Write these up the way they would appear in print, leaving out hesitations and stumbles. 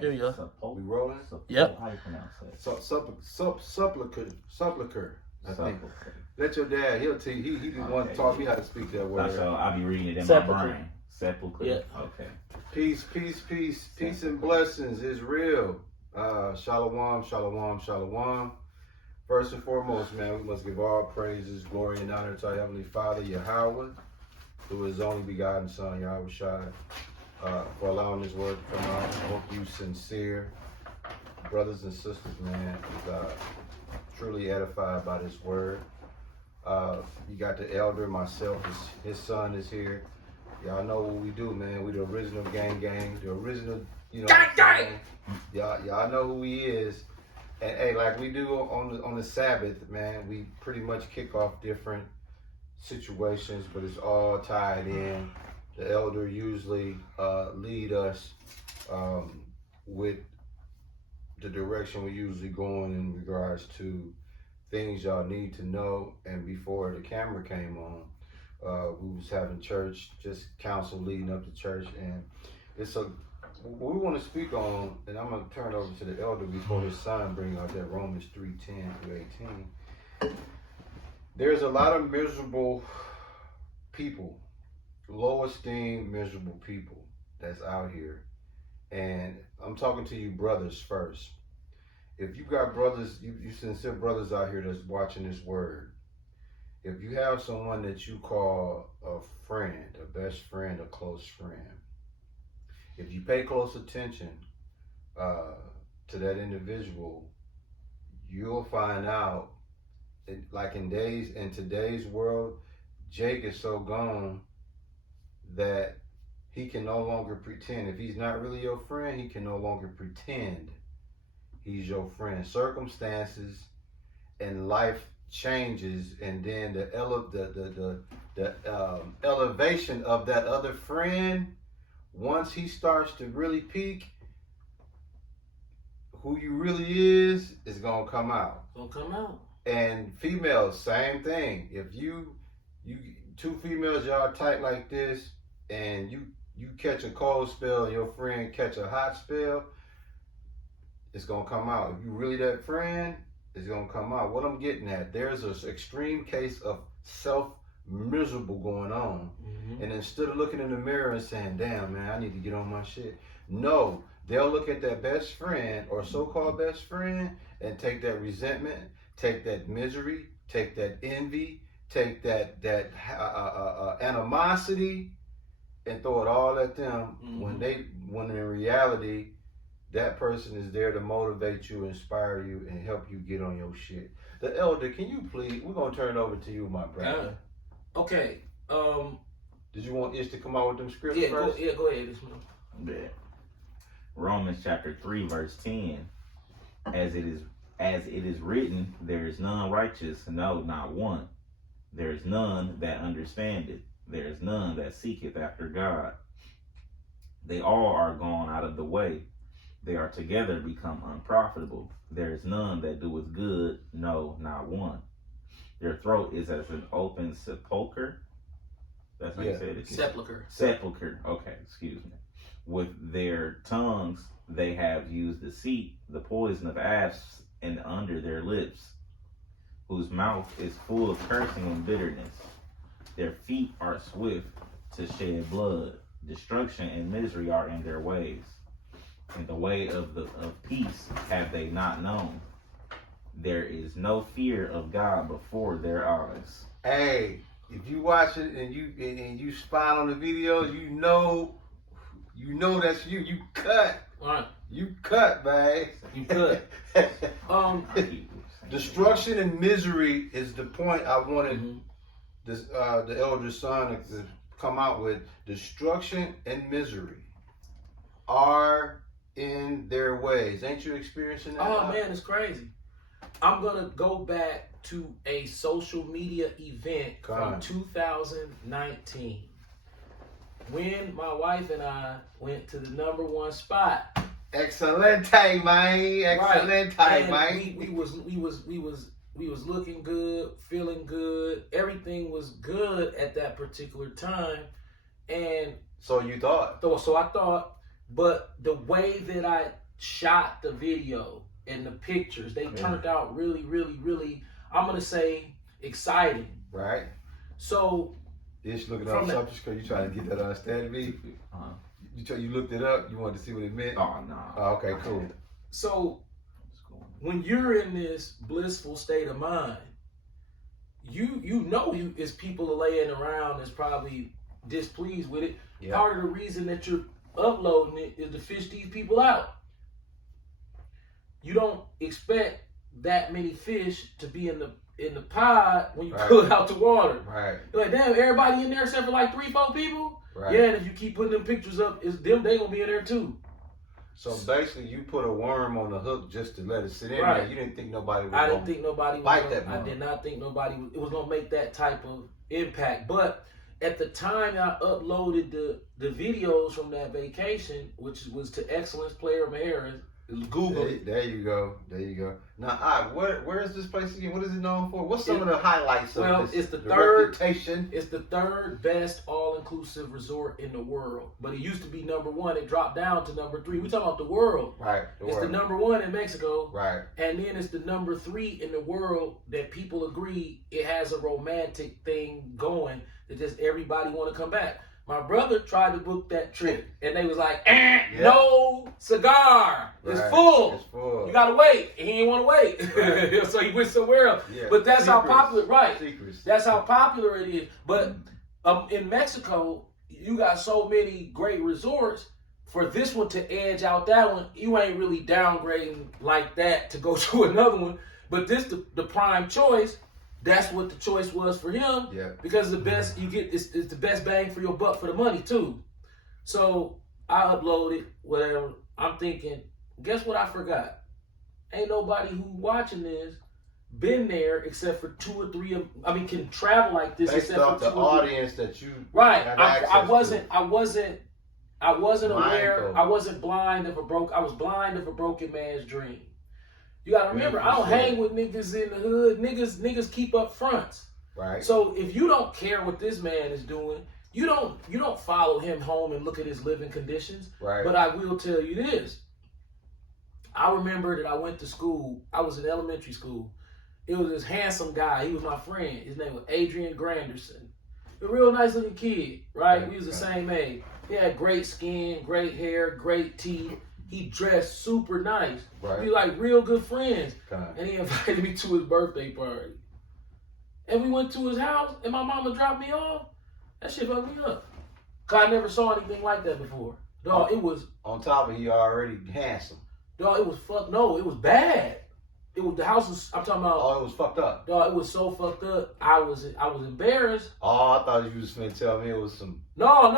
Here you go. We rolling? Yep. How you pronounce that? Supplicator. I think. Let your dad. He'll tell you. He the one to taught me how to speak that word. So I'll be reading it in Sepulcher. my brain. Sepulcher. Yeah. Okay. Peace and blessings is real. Shalom. First and foremost, man, we must give all praises, glory, and honor to our Heavenly Father, Yahweh, who is only begotten Son, Yahweh Shai, for allowing this word to come out. I hope you sincere brothers and sisters, man, is truly edified by this word. You got the elder, myself, his son is here. Y'all know what we do, man. We the original gang, the original, you know. Gang. Y'all know who he is. And hey, like we do on the Sabbath, man, we pretty much kick off different situations, but it's all tied in. The elder usually lead us with the direction we usually going in regards to things y'all need to know. And before the camera came on, we was having church, just counsel leading up to church, and it's what we want to speak on, and I'm going to turn it over to the elder before his son bring out that Romans 3:10-18. There's a lot of miserable people, low esteemed, miserable people that's out here. And I'm talking to you brothers first. If you got brothers, you sincere brothers out here that's watching this word, if you have someone that you call a friend, a best friend, a close friend, if you pay close attention to that individual, you'll find out, like in today's world, Jake is so gone that he can no longer pretend. If he's not really your friend, he can no longer pretend he's your friend. Circumstances and life changes, and then the elevation of that other friend, once he starts to really peak, who you really is gonna come out. And females, same thing. If you two females, y'all tight like this, and you catch a cold spell and your friend catch a hot spell, it's gonna come out. If you really that friend, it's gonna come out. What I'm getting at, there's an extreme case of self-miserable going on. Mm-hmm. And instead of looking in the mirror and saying, damn, man, I need to get on my shit. No, they'll look at that best friend or so-called best friend and take that resentment, take that misery, take that envy, take that animosity, and throw it all at them. Mm-hmm. When in reality, that person is there to motivate you, inspire you, and help you get on your shit. The elder, can you please? We're gonna turn it over to you, my brother. Okay. Did you want Ish to come out with them scriptures first? Go ahead, Ish. Yeah. Romans chapter 3, verse 10. As it is written, there is none righteous, no, not one. There is none that understandeth. There is none that seeketh after God. They all are gone out of the way. They are together become unprofitable. There is none that doeth good, no, not one. Their throat is as an open sepulchre. That's how you say it? Sepulchre. Okay, excuse me. With their tongues they have used deceit, the poison of asps, and under their lips, whose mouth is full of cursing and bitterness. Their feet are swift to shed blood. Destruction and misery are in their ways. And the way of peace have they not known. There is no fear of God before their eyes. Hey, if you watch it and you spy on the videos, you know that's you. You cut. All right. You cut, man. You cut. Destruction and misery is the point I wanted this the elder son to come out with. Destruction and misery are in their ways. Ain't you experiencing that? Oh man, it's crazy. I'm gonna go back to a social media event from 2019 when my wife and I went to the #1 spot. Excellent time, man. Excellent time, man. We was looking good, feeling good. Everything was good at that particular time, and so you thought. So I thought, but the way that I shot the video and the pictures. They turned out really, really, really, I'm going to say, exciting. Right. So, Ish looking up something because you trying to get that understanding me. You looked it up. You wanted to see what it meant. Oh no. Oh, okay, cool. So when you're in this blissful state of mind, you know it's people are laying around that's probably displeased with it. Yeah. Part of the reason that you're uploading it is to fish these people out. You don't expect that many fish to be in the pod when you pull it out the water. Right. You're like, damn, everybody in there except for like 3-4 people? Right. Yeah, and if you keep putting them pictures up, it's them, they gonna be in there too. So basically, you put a worm on the hook just to let it sit in Right. there. You didn't think nobody was I didn't think nobody bite was that gonna, I mug. did not think nobody was, it was gonna make that type of impact. But at the time I uploaded the videos from that vacation, which was to Excellence Player Maharris, Google it. There you go. There you go. Now, where is this place again? What is it known for? What's some of the highlights of this? It's the third reputation. It's the third best all-inclusive resort in the world. But it used to be number 1. It dropped down to number 3. We talking about the world. Right. It's the number 1 in Mexico. Right. And then it's the number 3 in the world that people agree it has a romantic thing going that just everybody want to come back. My brother tried to book that trip, and they was like, no cigar. It's full. It's full. You gotta wait. And he didn't want to wait. Right. So he went somewhere else. Yeah. But that's how Secrets. popular, right? Secrets. That's how popular it is. But in Mexico, you got so many great resorts. For this one to edge out that one, you ain't really downgrading like that to go to another one. But this, the prime choice, that's what the choice was for him. Yeah. Because the best you get is the best bang for your buck for the money too. So I uploaded whatever. I'm thinking, guess what I forgot? Ain't nobody who watching this been there except for 2 or 3 of, I mean, can travel like this Based except off for the 2 or 3. audience that you Right. have I access wasn't aware. Blindfold. I wasn't blind of I was blind of a broken man's dream. You gotta remember, I don't 100%. hang with niggas in the hood. Niggas keep up fronts. Right. So if you don't care what this man is doing, you don't follow him home and look at his living conditions. Right. But I will tell you this. I remember that I went to school. I was in elementary school. It was this handsome guy. He was my friend. His name was Adrian Granderson. A real nice looking kid, right? We was the same age. He had great skin, great hair, great teeth. He dressed super nice. Right. We were like real good friends. God. And he invited me to his birthday party. And we went to his house, and my mama dropped me off. That shit fucked me up. Cause I never saw anything like that before. Dog, it was, On top of he already handsome. dog, it was no, it was bad. It was, the house was, I'm talking about, Oh, it was fucked up. dog, it was so fucked up. I was embarrassed. Oh, I thought you was gonna tell me it was some. No,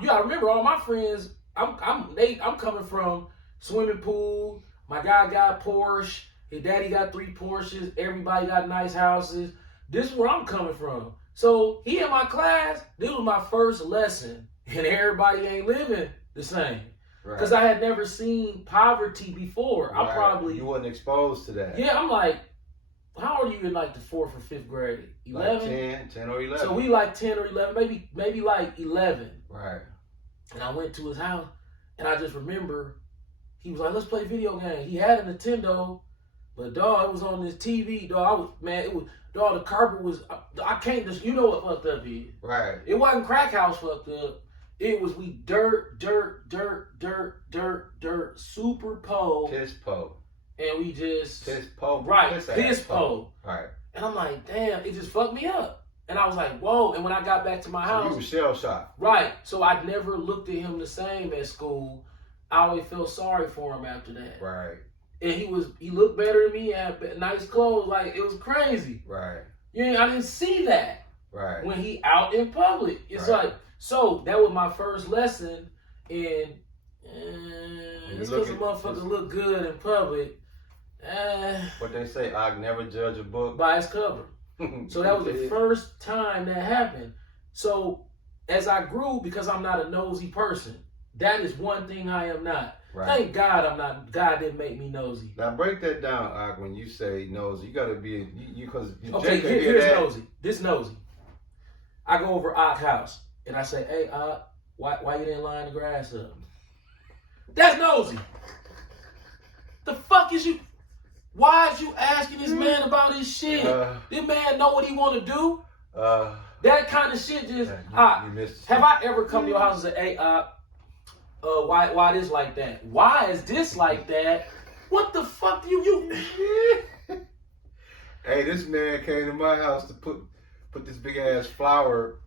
you gotta remember all my friends, I'm coming from swimming pool. My guy got Porsche. His daddy got 3 Porsches. Everybody got nice houses. This is where I'm coming from. So he in my class, this was my first lesson. And everybody ain't living the same. Right. Because I had never seen poverty before. Right. You wasn't exposed to that. Yeah, I'm like, how old are you in like the 4th or 5th grade? 11? Like 10 or 11. So we like 10 or 11, maybe like 11. Right. And I went to his house, and I just remember, he was like, let's play video games. He had a Nintendo, but dog, it was on this TV. Dog, the carpet was, I can't just, you know what fucked up is. Right. It wasn't crack house fucked up. It was dirt, super pole. Piss po. And we just, Piss po. right, Piss piss ass pole. Right. And I'm like, damn, it just fucked me up. And I was like, whoa. And when I got back to my So house, you were shell shocked. right. So I never looked at him the same at school. I always felt sorry for him after that. Right. And he looked better than me, had nice clothes. Like, it was crazy. Right. I didn't see that Right. when he out in public. It's Right. like, so that was my first lesson in, it's because a motherfucker look good in public. What they say, I never judge a book By its cover. So that was the first time that happened. So as I grew, because I'm not a nosy person, that is one thing I am not. Right. Thank God I'm not. God didn't make me nosy. Now break that down, Ak, when you say nosy. You gotta be because Okay, here's nosy. This nosy. I go over Ock's house and I say, "Hey, Ock, why you didn't line the grass up?" That's nosy. is you? Why is you asking this man about his shit? This man know what he want to do. That kind of shit just. You missed have I ever come to your house and say, "Hey, why this like that? Why is this like that? What the fuck you?" Hey, this man came to my house to put this big ass flower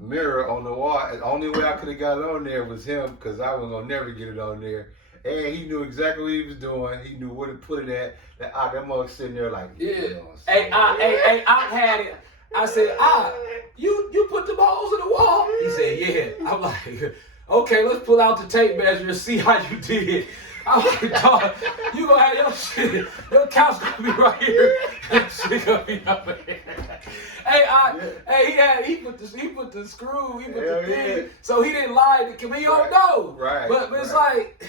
mirror on the wall. The only way I could have got it on there was him, because I was gonna never get it on there. And he knew exactly what he was doing. He knew where to put it at. That mother sitting there like, yeah. I had it. I said, you put the balls in the wall? He said, yeah. I'm like, okay, let's pull out the tape measure and see how you did. I'm like, dog, you gonna have your shit, your couch gonna be right here. That shit gonna be up there. He put the screw, he put the thing. So he didn't lie to me. You don't know. Right. But it's like.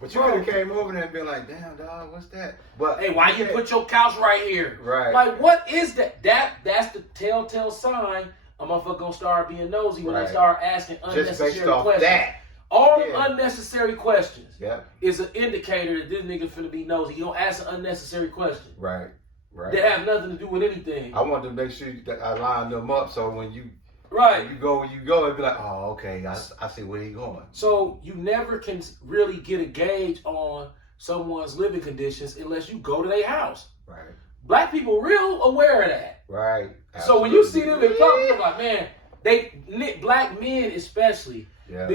But you could have came over there and been like, damn, dog, what's that? But hey, why you put your couch right here? Right. Like, what is that? That's the telltale sign a motherfucker gonna start being nosy when they start asking unnecessary just based off questions. That. All unnecessary questions is an indicator that this nigga finna be nosy. He gonna ask an unnecessary question. Right. That have nothing to do with anything. I wanted to make sure that I lined them up so when you go, it'd be like, oh, okay, I see where he's going. So you never can really get a gauge on someone's living conditions unless you go to their house. Right. Black people real aware of that. Right. Absolutely. So when you see them in public, you're like, man, black men especially. Yeah.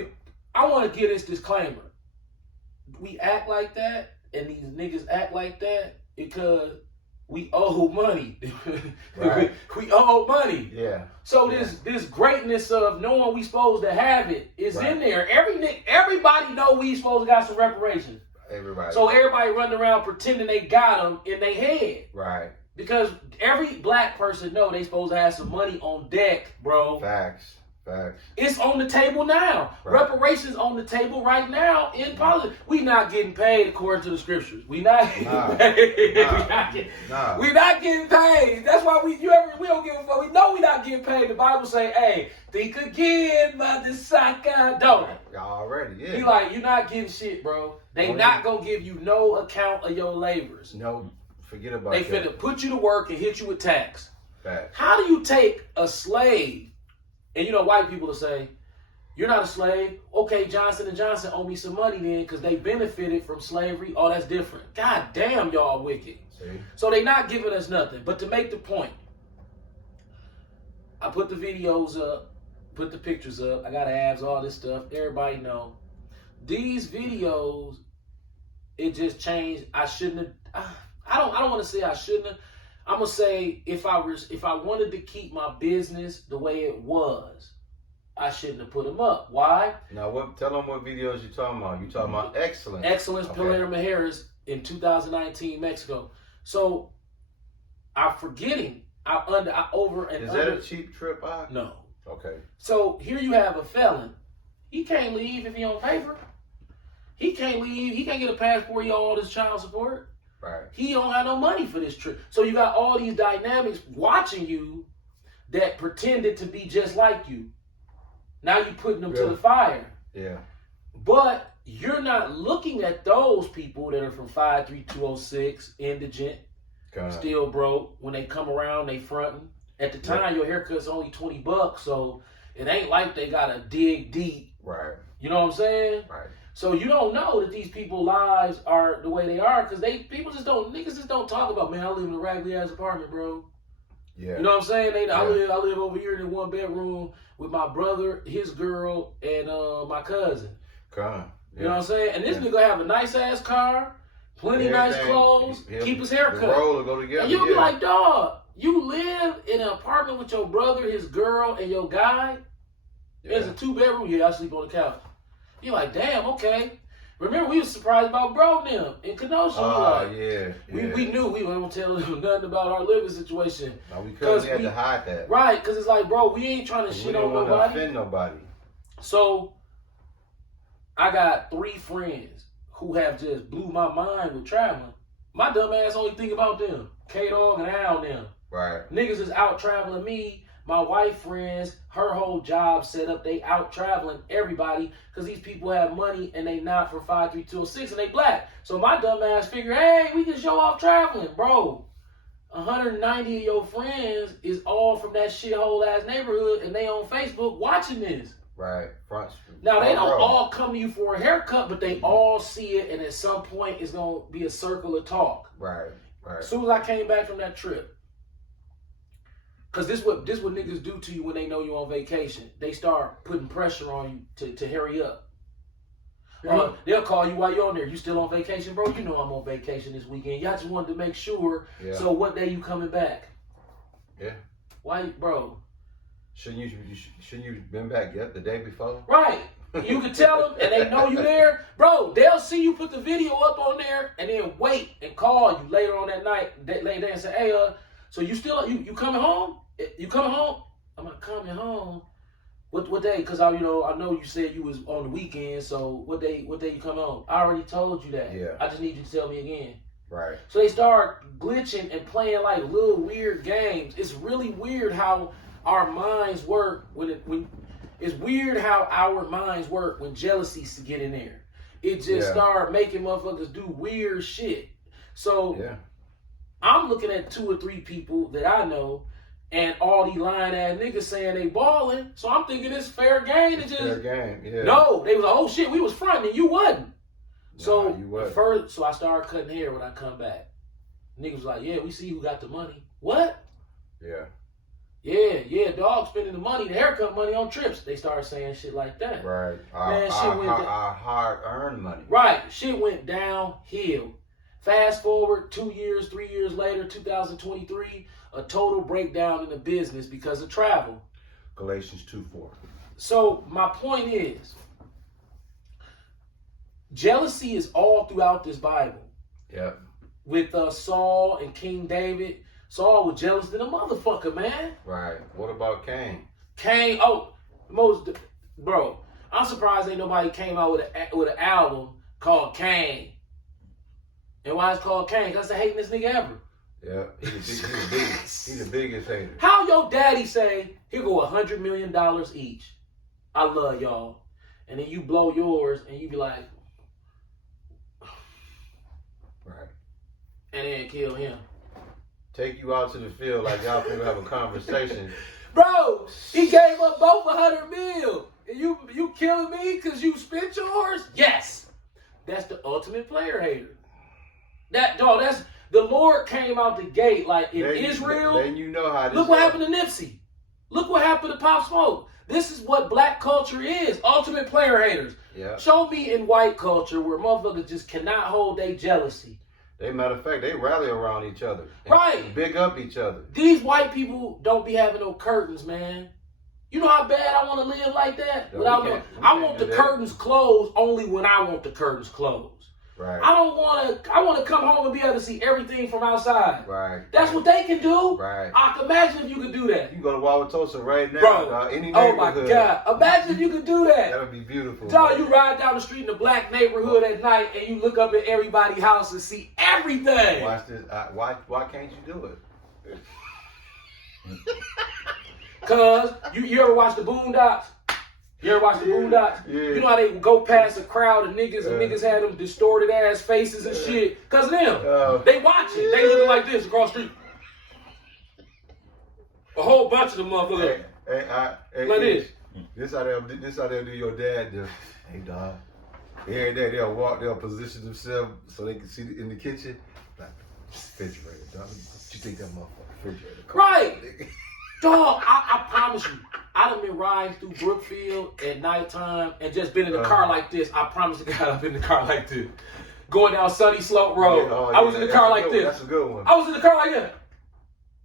I want to give this disclaimer. We act like that, and these niggas act like that because we owe money. Right. we owe money. Yeah. So this greatness of knowing we supposed to have it is in there. Everybody know we supposed to got some reparations. Everybody. So everybody running around pretending they got them in their head. Right. Because every black person know they supposed to have some money on deck, bro. Facts. It's on the table now. Right. Reparations on the table right now in politics. We not getting paid according to the scriptures. We not getting paid. We not getting paid. That's why we don't give a fuck. We know we not getting paid. The Bible say, hey, think again, mother sucker. Don't. Already, yeah. He like, you not getting shit, bro. They not gonna give you no account of your labors. No, forget about that. They finna put you to work and hit you with tax. Facts. How do you take a slave? And you know, white people will say, you're not a slave. Okay, Johnson & Johnson owe me some money then because they benefited from slavery. Oh, that's different. God damn, y'all wicked. See? So they not giving us nothing. But to make the point, I put the videos up, put the pictures up. I got abs, all this stuff. Everybody know. These videos, it just changed. I shouldn't have. I don't want to say I shouldn't have. I'm gonna say if I wanted to keep my business the way it was, I shouldn't have put them up. Why? Now, tell them what videos you're talking about. You're talking about Excellence. Excellence, Pilar Mujeres in 2019 Mexico. So I'm forgetting. Is that a cheap trip? No. Okay. So here you have a felon. He can't leave if he on paper. He can't leave. He can't get a passport. He owe all this child support. Right. He don't have no money for this trip. So you got all these dynamics watching you that pretended to be just like you. Now you putting them to the fire. Yeah. But you're not looking at those people that are from 53206, indigent, still broke. When they come around, they fronting. At the time, your haircut's only $20, so it ain't like they gotta dig deep. Right. You know what I'm saying? Right. So you don't know that these people's lives are the way they are because niggas just don't talk about, man, I live in a raggedy ass apartment, bro. Yeah. You know what I'm saying? I live over here in a 1-bedroom with my brother, his girl, and my cousin. You know what I'm saying? And this nigga have a nice ass car, plenty nice clothes, keep his hair cut. The roll will go together. And you'll be like, dog, you live in an apartment with your brother, his girl, and your guy? There's a 2-bedroom. Yeah, I sleep on the couch. You're like, damn, okay. Remember, we was surprised about bro them in Kenosha. We knew we weren't tell them nothing about our living situation. No, we couldn't. We had to hide that. Right, because it's like, bro, we ain't trying to shit on nobody. We didn't offend nobody. So, I got 3 friends who have just blew my mind with traveling. My dumb ass only think about them. K-Dog and Al and them. Right. Niggas is out traveling me. My wife friends, her whole job set up, they out traveling everybody because these people have money and they not from 53206 and they black. So my dumb ass figure, hey, we can show off traveling, bro. 190 of your friends is all from that shithole ass neighborhood and they on Facebook watching this. Right. Front Street. Now they don't all come to you for a haircut, but they all see it, and at some point it's gonna be a circle of talk. Right. Right. As soon as I came back from that trip, cause this what niggas do to you when they know you on vacation. They start putting pressure on you to hurry up. They'll call you while you're on there. You still on vacation, bro? You know I'm on vacation this weekend. Y'all just wanted to make sure. Yeah. So what day you coming back? Yeah. Why, bro? Shouldn't you been back yet the day before? Right. You can tell them, and they know you there, bro. They'll see you put the video up on there, and then wait and call you later on that night, lay there and say, "Hey, so you still you coming home? You coming home? I'm not coming home. What day? Cause I know you said you was on the weekend. So what day you coming home? I already told you that. Yeah. I just need you to tell me again. Right. So they start glitching and playing like little weird games. It's really weird how our minds work it's weird how our minds work when jealousy to get in there. It just start making motherfuckers do weird shit. So I'm looking at 2 or 3 people that I know, and all these lying ass niggas saying they balling. So I'm thinking it's fair game to just fair game. Yeah. No, they was like, oh shit, we was fronting and you wasn't. So you wasn't. First, so I started cutting hair when I come back. Niggas was like, yeah, we see who got the money. What? Yeah. Yeah, dog spending the money, the haircut money on trips. They started saying shit like that. Right. Our hard-earned money. Right. Shit went downhill. Fast forward 2 years, 3 years later, 2023, a total breakdown in the business because of travel. Galatians 2:4. So my point is, jealousy is all throughout this Bible. Yep. With Saul and King David. Saul was jealous than a motherfucker, man. Right. What about Cain? Cain, bro, I'm surprised ain't nobody came out with an album called Cain. And why it's called Cain? Because that's the hatingest nigga ever. Yeah, he's the biggest hater. How your daddy say, here go $100 million each. I love y'all. And then you blow yours and you be like, right. And then kill him. Take you out to the field like y'all finna have a conversation. Bro, he gave up both $100 million. And you killing me because you spent yours? Yes. That's the ultimate player hater. That's the Lord came out the gate like in Israel. Then you know how this look what happened to Nipsey. Look what happened to Pop Smoke. This is what black culture is. Ultimate player haters. Yeah. Show me in white culture where motherfuckers just cannot hold their jealousy. Matter of fact, they rally around each other. Right. Big up each other. These white people don't be having no curtains, man. You know how bad I want to live like that? No, I want the curtains closed only when I want the curtains closed. Right. I want to come home and be able to see everything from outside. Right. That's what they can do. Right. I can imagine if you could do that. You can go to Wauwatosa right now. Bro, any oh my neighborhood. God. Imagine if you could do that. That would be beautiful. Dog, you ride down the street in a black neighborhood at night and you look up at everybody's house and see everything. Watch this. Why can't you do it? Cause you ever watch the Boondocks? You ever watch the Boondocks? Yeah. You know how they go past a crowd of niggas and niggas had them distorted ass faces and shit? Cause of them. They watching. They looking like this across the street. A whole bunch of them motherfuckers. Like this. This how they'll do your dad do. Hey dog. Every day they'll position themselves so they can see in the kitchen. Like, refrigerator, dog. What you think that motherfucker refrigerator? Right. Dog, I promise you, I done been riding through Brookfield at nighttime and just been in the car like this. I promise to God I've been in the car like this. Going down Sunny Slope Road. I was in the car like this. That's a good one. I was in the car like that.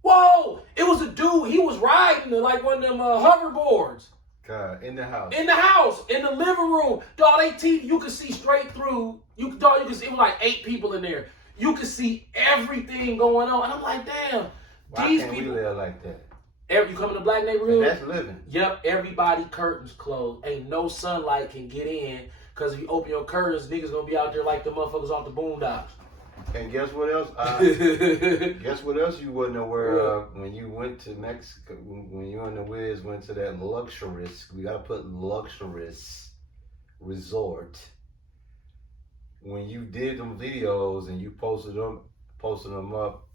Whoa! It was a dude, he was riding like one of them hoverboards. God, in the house. In the house, in the living room. Dog, you could see straight through. You could see, it was like 8 people in there. You could see everything going on. And I'm like, damn. Why these can't people we live like that? You come in the black neighborhood? And that's living. Yep, everybody curtains closed. Ain't no sunlight can get in. Cause if you open your curtains, niggas gonna be out there like the motherfuckers off the Boondocks. And guess what else? Guess what else you wasn't aware of when you went to Mexico? When you and the Wiz went to that luxurious, we gotta put luxurious resort. When you did them videos and you posted them up,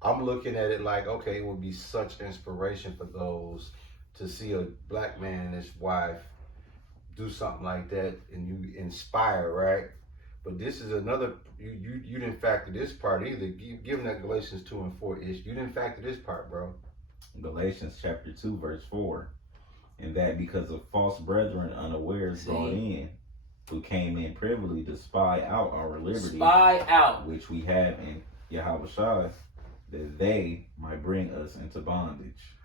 I'm looking at it like, okay, it would be such inspiration for those to see a black man and his wife do something like that, and you inspire, right? But this is another, you didn't factor this part either. Given that Galatians 2 and 4 ish, you didn't factor this part, bro. Galatians chapter 2 verse 4. And that because of false brethren unawares brought in, who came in privily to spy out our liberty, spy out, which we have in Yahushua, that they might bring us into bondage.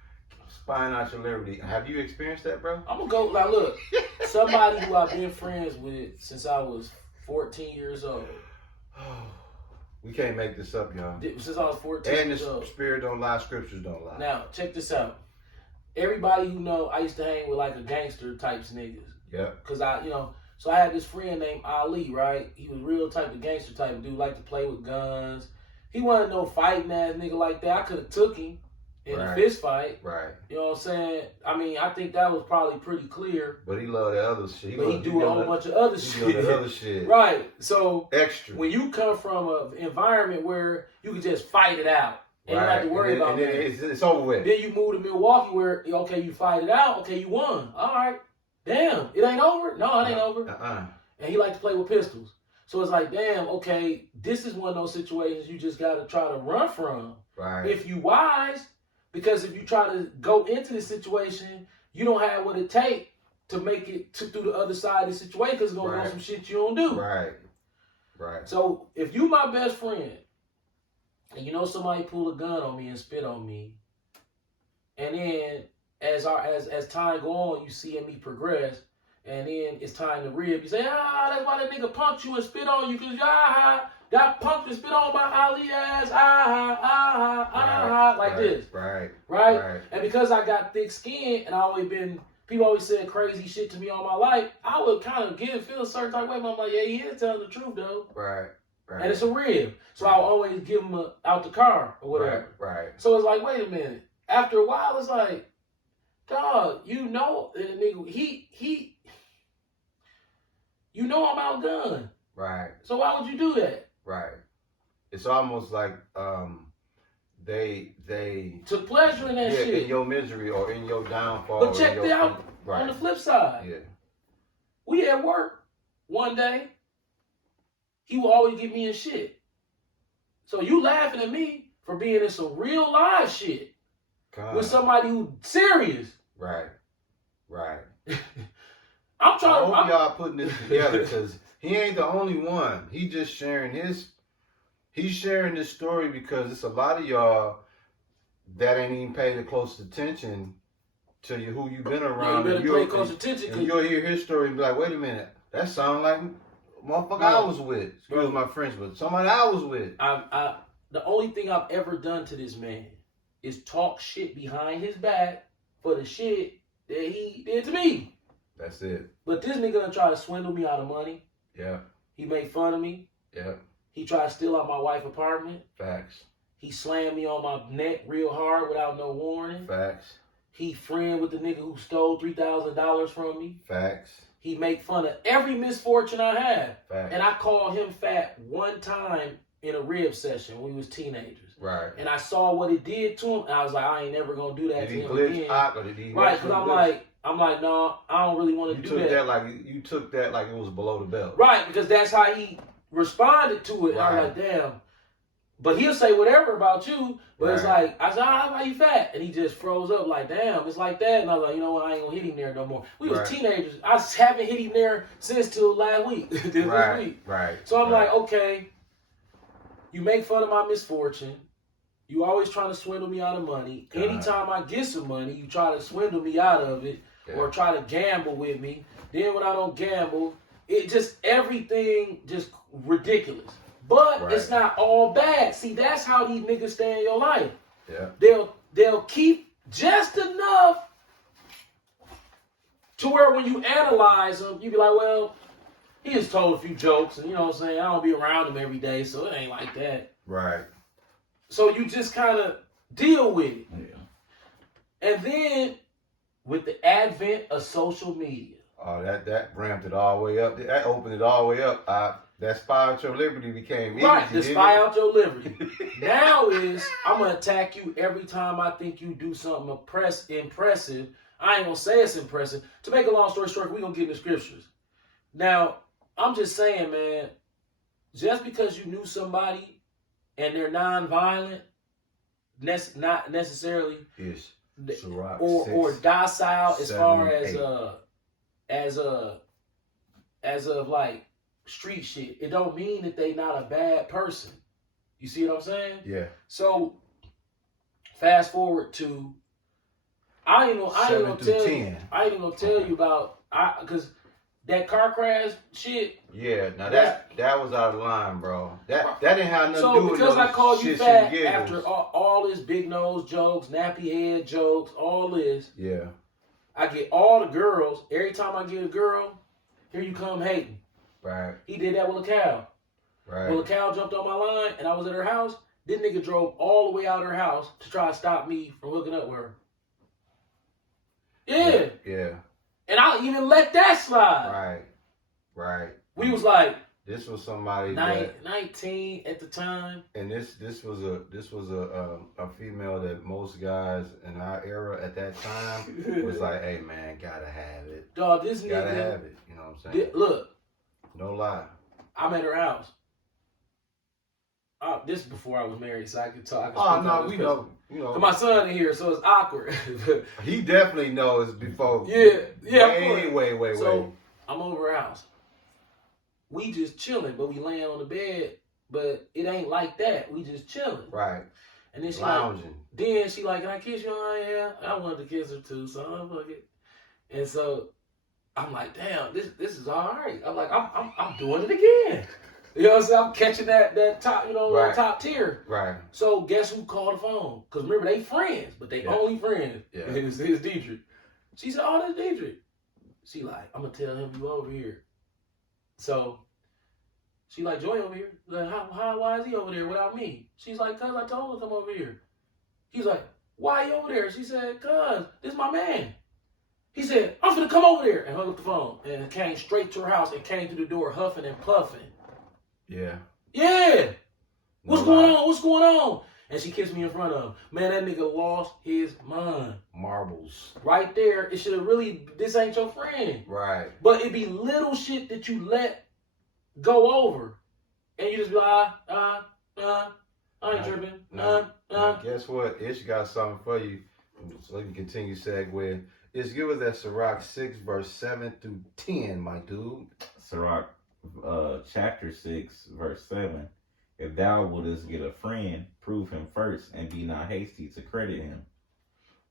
Spying out your liberty. Have you experienced that, bro? I'm gonna go. Now look, somebody who I've been friends with since I was 14 years old. We can't make this up, y'all. Since I was 14 And years the old. spirit don't lie, scriptures don't lie. Now check this out. Everybody who know, I used to hang with like a gangster types niggas. Yep. Cause so I had this friend named Ali, right? He was real type of gangster type of dude, like to play with guns. He wasn't no fighting ass nigga like that. I could have took him in a fist fight. Right. You know what I'm saying? I mean, I think that was probably pretty clear. But he loved that other shit. He do a whole bunch of other shit. That other shit. Right. So extra. When you come from an environment where you can just fight it out, and you don't have to worry about that. It's over with. Then you move to Milwaukee where, okay, you fight it out. Okay, you won. All right. Damn, it ain't over? No, it ain't over. And he liked to play with pistols. So it's like, damn, okay, this is one of those situations you just got to try to run from. Right. If you wise, because if you try to go into this situation, you don't have what it takes to make it through the other side of the situation because it's going to go some shit you don't do. Right. Right. So if you my best friend, and you know somebody pull a gun on me and spit on me, and then as time go on, you see me progress, and then it's time to rib. You say, that's why that nigga punked you and spit on you, because that punked and spit on my Ali ass, like this. Right? And because I got thick skin, and people always said crazy shit to me all my life, I would kind of feel a certain type of way, but I'm like, yeah, he is telling the truth, though. Right. And it's a rib. So I'll always give him out the car or whatever. Right. So it's like, wait a minute. After a while, it's like, dog, you know, and the nigga, you know I'm outgunned. Right. So why would you do that? Right. It's almost like they took pleasure in that shit. In your misery or in your downfall. But check it out on the flip side. Yeah. We at work one day. He will always get me in shit. So you laughing at me for being in some real live shit with somebody who's serious. Right. I hope y'all putting this together because he ain't the only one. He just he's sharing this story because it's a lot of y'all that ain't even paying close attention to who you've been around. Yeah, you better pay close attention. And you'll hear his story and be like, wait a minute, that sound like motherfucker I was with. Excuse my French, but somebody I was with. The only thing I've ever done to this man is talk shit behind his back for the shit that he did to me. That's it. But this nigga gonna try to swindle me out of money. Yeah. He made fun of me. Yeah. He tried to steal out my wife's apartment. Facts. He slammed me on my neck real hard without no warning. Facts. He friend with the nigga who stole $3,000 from me. Facts. He make fun of every misfortune I had. Facts. And I called him fat one time in a rib session when we was teenagers. Right. And I saw what it did to him, and I was like, I ain't never gonna do that to him again. Or did he right, because I'm like, no, I don't really want to do that. You took that like it was below the belt. Right, because that's how he responded to it. Right. And I was like, damn. But he'll say whatever about you, but it's like, I said, why you fat? And he just froze up like, damn, it's like that. And I was like, you know what, I ain't gonna hit him there no more. We was teenagers. I haven't hit him there since till last week. This week. Right. So I'm like, okay, you make fun of my misfortune. You always trying to swindle me out of money. Anytime I get some money, you try to swindle me out of it or try to gamble with me. Then when I don't gamble, it just, everything just ridiculous. But it's not all bad. See, that's how these niggas stay in your life. Yeah. They'll keep just enough to where when you analyze them, you be like, well, he just told a few jokes, and you know what I'm saying. I don't be around him every day, so it ain't like that. Right. So you just kind of deal with it. Yeah. And then with the advent of social media, Oh, that ramped it all the way up. That opened it all the way up. That spy out your liberty became easy. right? To spy out your liberty. Now is I'm gonna attack you every time I think you do something impressive. I ain't gonna say it's impressive. To make a long story short, we gonna get in the scriptures. Now, I'm just saying, man, just because you knew somebody and they're non-violent, not necessarily It's Sirach or 6, docile as 7, far 8. as of like street shit. It don't mean that they not a bad person. You see what I'm saying? Yeah. So fast forward to I ain't gonna tell you about because that car crash shit. Yeah, now that was out of line, bro. That didn't have nothing to do with because I called you shits fat and after giggles. all this big nose jokes, nappy head jokes, all this. Yeah. I get all the girls. Every time I get a girl, here you come hating. Right. He did that with a cow. Right. When a cow jumped on my line and I was at her house, this nigga drove all the way out of her house to try to stop me from hooking up with her. Yeah. Yeah. And I even let that slide. Right. Right. We was like This was somebody 19 at the time. and this was a female that most guys in our era at that time was like, hey man, gotta have it. Dog, this Gotta nigga. have it. You know what I'm saying? Look, No lie. I'm at her house. This is before I was married, so I could talk. Oh no, we know. You know. My son in here, so it's awkward. He definitely knows before. Yeah, Way. So I'm over her house. We just chilling, but we laying on the bed. But it ain't like that. We just chilling. Right. And then she Lounging. like, can I kiss you? Oh yeah, I wanted to kiss her too, so I'm fuck it. And so I'm like, damn, this is all right. I'm like, I'm doing it again. You know what I'm saying? I'm catching that top, Right. top tier. Right. So guess who called the phone? Because remember, they friends, but they only friends. Yeah. It's Deidre. She said, oh, that's Deidre. She like, I'm going to tell him you over here. So she like, Joy over here. Like, why is he over there without me? She's like, cuz I told him to come over here. He's like, why are you over there? She said, cuz, this is my man. He said, I'm going to come over there. And hung up the phone. And came straight to her house and came to the door huffing and puffing. Yeah. Yeah. What's No going lie. on? What's going on? And she kissed me in front of him. Man, that nigga lost his mind. Marbles. Right there, it should have really, this ain't your friend. Right. But it be little shit that you let go over. And you just be like, I ain't tripping. Now, guess what? Ish got something for you. So you can continue segue. It's give us that Sirach 6, verse 7 through 10, my dude. Sirach chapter 6, verse 7. If thou wouldest get a friend, prove him first, and be not hasty to credit him.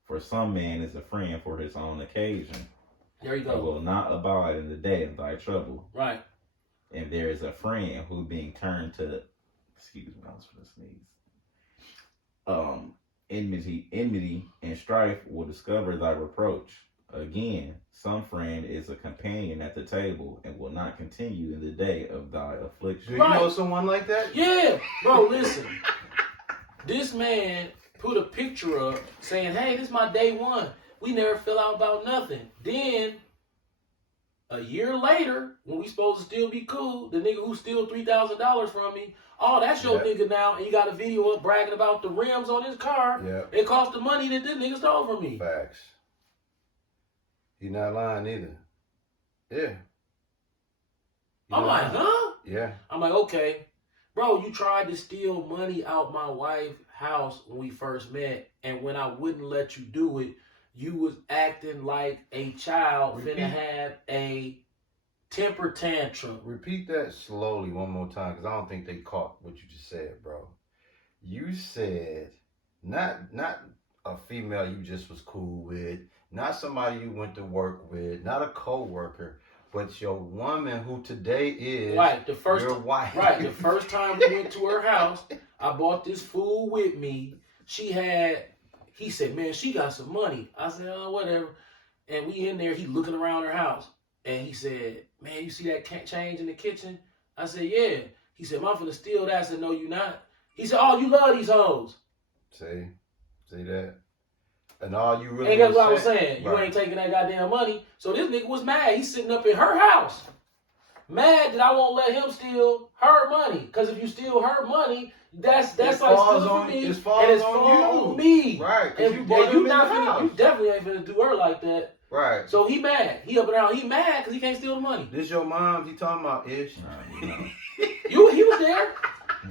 For some man is a friend for his own occasion. There you But go. will not abide in the day of thy trouble. Right. And there is a friend who being turned to, excuse me, I was going to sneeze. Enmity and strife will discover thy reproach. Again, some friend is a companion at the table and will not continue in the day of thy Do affliction. you know someone like that? Yeah. Bro, listen. This man put a picture up saying, hey, this is my day one. We never fell out about nothing. Then, a year later, when we supposed to still be cool, the nigga who steal $3,000 from me, oh, that's your nigga now, and you got a video up bragging about the rims on his car. Yeah. It cost the money that this nigga stole from me. Facts. He not lying either. Yeah. I'm like, huh? Yeah. I'm like, okay. Bro, you tried to steal money out my wife's house when we first met, and when I wouldn't let you do it, you was acting like a child finna have a temper tantrum. Repeat that slowly one more time, because I don't think they caught what you just said, bro. You said not a female you just was cool with, not somebody you went to work with, not a co-worker, but your woman who today is Right, your wife. Right, the first time we went to her house, I bought this fool with me. He said, man, she got some money. I said, oh, whatever. And we in there, he looking around her house. And he said, man, you see that change in the kitchen? I said, yeah. He said, I'm finna steal that. I said, no, you not. He said, oh, you love these hoes. See that? And all you really And that's what I was saying. You right. ain't taking that goddamn money. So this nigga was mad. He's sitting up in her house. Mad that I won't let him steal her money. Because if you steal her money, that's like stealing from me. It falls and it's on for me. Right. And You definitely ain't finna do her like that. Right. So he mad. He up and down. He mad because he can't steal the money. This your mom? He talking about Ish? No. He was there.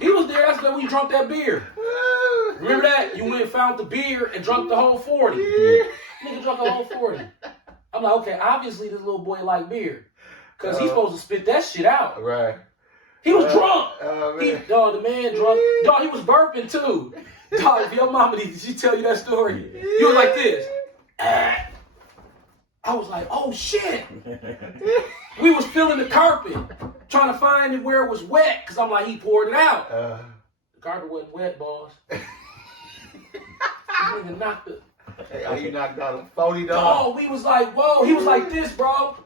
He was there. That's when you drunk that beer. Remember that? You went and found the beer and drunk the whole 40. Nigga drunk the whole 40. I'm like, okay, obviously this little boy like beer. Because he's supposed to spit that shit out. Right. He was drunk. Man. The man drunk. Dog, he was burping too. Dog, if your mama, did she tell you that story? You was like this. I was like, oh shit. We was filling the carpet, trying to find it where it was wet, because I'm like, he poured it out. The carpet wasn't wet, boss. This nigga knocked it. He knocked out a $40. Oh, we was like, whoa. He was like this, bro.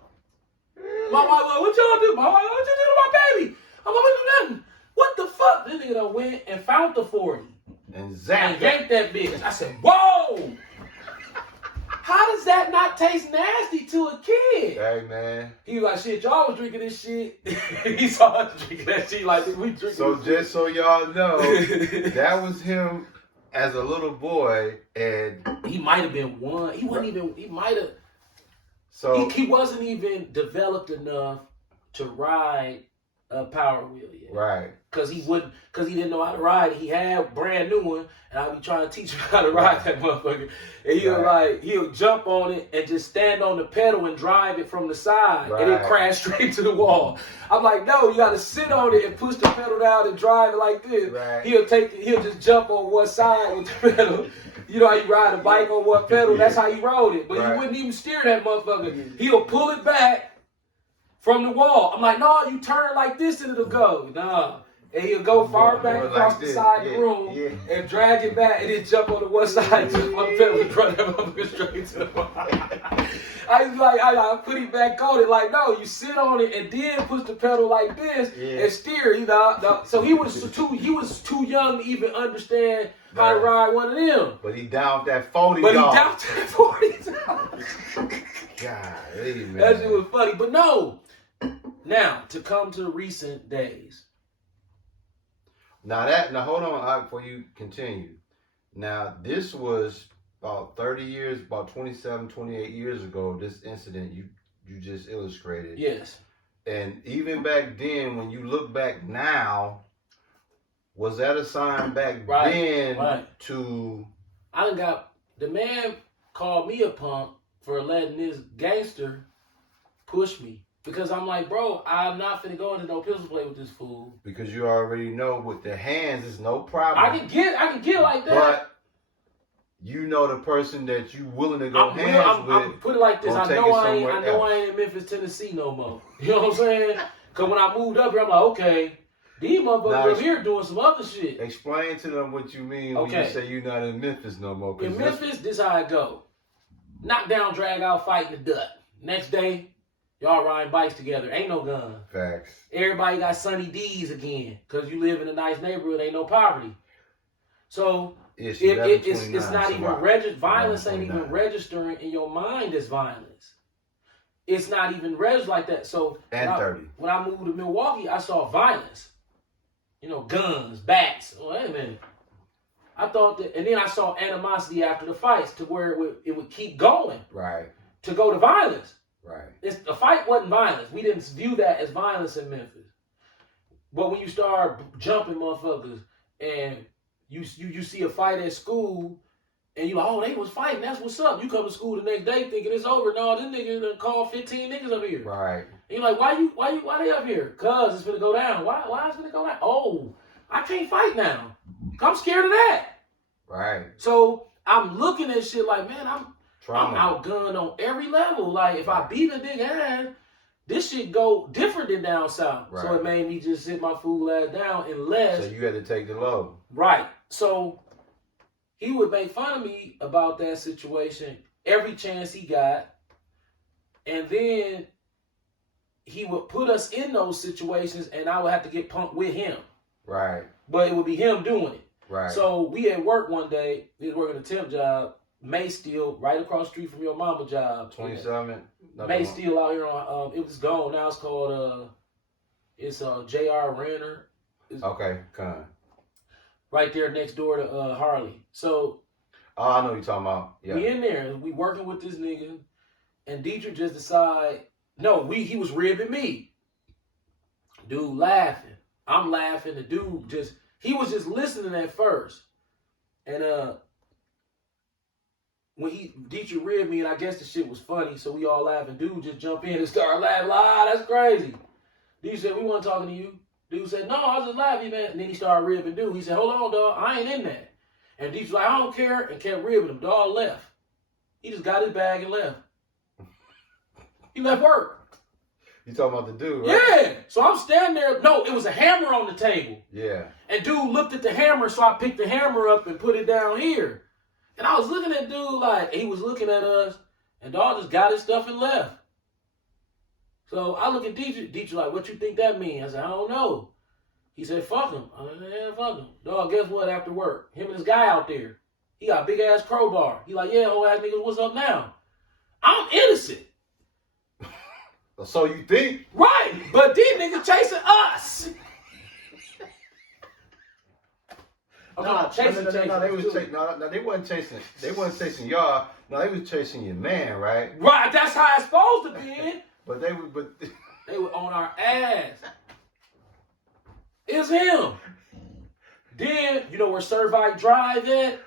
My wife like, what y'all do? My wife like, what you do to my baby? I'm like, what do nothing. What the fuck? This nigga done went and found the 40. And yanked that bitch. I said, whoa. How does that not taste nasty to a kid? Hey, man. He was like, shit, y'all was drinking this shit. He saw us drinking that shit like we drinking. So this just so y'all know, that was him as a little boy, and he might have been one. He wasn't even. He might have. so He wasn't even developed enough to ride a Power Wheel yet. right. Cause he didn't know how to ride it. He had a brand new one, and I be trying to teach him how to ride that motherfucker. And he'll jump on it and just stand on the pedal and drive it from the side, and it crash straight to the wall. I'm like, no, you gotta sit on it and push the pedal down and drive it like this. Right. He'll just jump on one side with the pedal. You know how you ride a bike on one pedal? That's how he rode it. But he wouldn't even steer that motherfucker. He'll pull it back from the wall. I'm like, no, you turn like this and it'll go. Nah. And he'll go far back across the side of the room and drag it back and then jump on the one side and jump on the pedal and run that motherfucker straight to the wall. I was like, I put him back on it. Like, no, you sit on it and then push the pedal like this and steer. You know? So he was too young to even understand how to ride one of them. But he downed that $40. But he downed that $40. God, man. That shit was funny. But no. Now, to come to recent days. Now hold on before you continue. Now, this was about 30 years, about 27, 28 years ago, this incident you just illustrated. Yes. And even back then, when you look back now, was that a sign back then to... I done got... The man called me a punk for letting this gangster push me. Because I'm like, bro, I'm not finna go into no pistol play with this fool. Because you already know with the hands, it's no problem. I can get like that. But you know the person that you willing to go with. Put it like this. I know I ain't in Memphis, Tennessee no more. You know what I'm saying? Because when I moved up here, I'm like, okay, these motherfuckers up here doing some other shit. Explain to them what you mean when you say you're not in Memphis no more. In Memphis, this how it go. Knock down, drag out, fight in the dirt. Next day, y'all riding bikes together. Ain't no gun. Facts. Everybody got Sunny D's again. Because you live in a nice neighborhood, ain't no poverty. So, it's not even registered. Violence ain't even registering in your mind as violence. It's not even registered like that. So, when I moved to Milwaukee, I saw violence. You know, guns, bats. Oh, wait a minute. I thought that, and then I saw animosity after the fights to where it would keep going. Right. To go to violence. Right. The fight wasn't violence. We didn't view that as violence in Memphis. But when you start jumping motherfuckers and you see a fight at school and you like, oh, they was fighting, that's what's up. You come to school the next day thinking it's over. No, this nigga done called 15 niggas up here. Right. And you're like, why they up here? Cause it's gonna go down. Why is it gonna go down? Oh, I can't fight now. I'm scared of that. Right. So I'm looking at shit like, man, I'm outgunned on every level. Like, if I beat a nigga ass, this shit go different than down south. Right. So it made me just sit my fool ass down unless... So you had to take the low. Right. So he would make fun of me about that situation every chance he got. And then he would put us in those situations, and I would have to get punked with him. Right. But it would be him doing it. Right. So we at work one day. We was working a temp job. May Steel, right across the street from your mama job. 27. May Steel out here on. It was gone. Now it's called. It's J.R. Renner. Okay, come. Right there next door to Harley. So. Oh, I know what you're talking about. Yeah. We in there. We working with this nigga, and Dietrich just decide. No, he was ribbing me. Dude laughing. I'm laughing. The dude he was just listening at first. And when Dietrich ribbed me, and I guess the shit was funny, so we all laughing. Dude just jump in and start laughing. That's crazy. Dude said, we weren't talking to you. Dude said, no, I was just laughing, man. And then he started ribbing dude. He said, hold on, dog. I ain't in that. And Dietrich like, I don't care, and kept ribbing him. Dog left. He just got his bag and left. He left work. You talking about the dude, right? Yeah. So I'm standing there. No, it was a hammer on the table. Yeah. And dude looked at the hammer, so I picked the hammer up and put it down here. And I was looking at dude like, he was looking at us, and dog just got his stuff and left. So I look at Dietrich like, what you think that means? I said, I don't know. He said, fuck him. I said, yeah, fuck him. Dog, guess what? After work, him and this guy out there, he got a big ass crowbar. He like, yeah, old ass niggas, what's up now? I'm innocent. So you think? Right, but these niggas chasing us. No, they wasn't chasing. They wasn't chasing y'all. No, they was chasing your man, right? Right, that's how it's supposed to be. But they were on our ass. It's him. Then you know where Servite Drive at?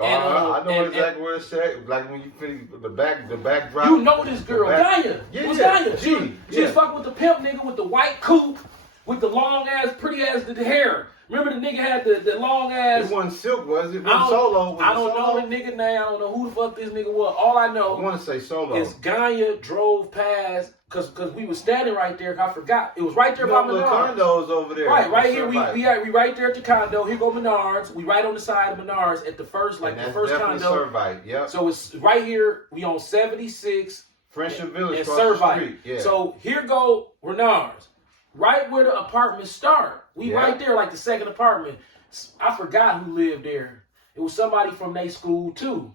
I know exactly where it's at. Like when you finish the backdrop. You know this girl, Gaia. Yeah, What's Gaia? She was fucking with the pimp nigga with the white coupe, with the long ass, pretty ass the hair. Remember the nigga had the long ass. It wasn't Silk, was it? Solo. I don't know the nigga name. I don't know who the fuck this nigga was. All I know. I want to say Solo. Is Gaia drove past because we was standing right there. I forgot it was right there by Menards. Condos over there. Right here. We right there at the condo. Here go Menards. We right on the side of Menards at the first condo. Servite, yep. So it's right here. We on 76 Friendship Village and across the Servite. street. Yeah. So here go Menards. Right where the apartments start. We right there, like the second apartment. I forgot who lived there. It was somebody from their school too.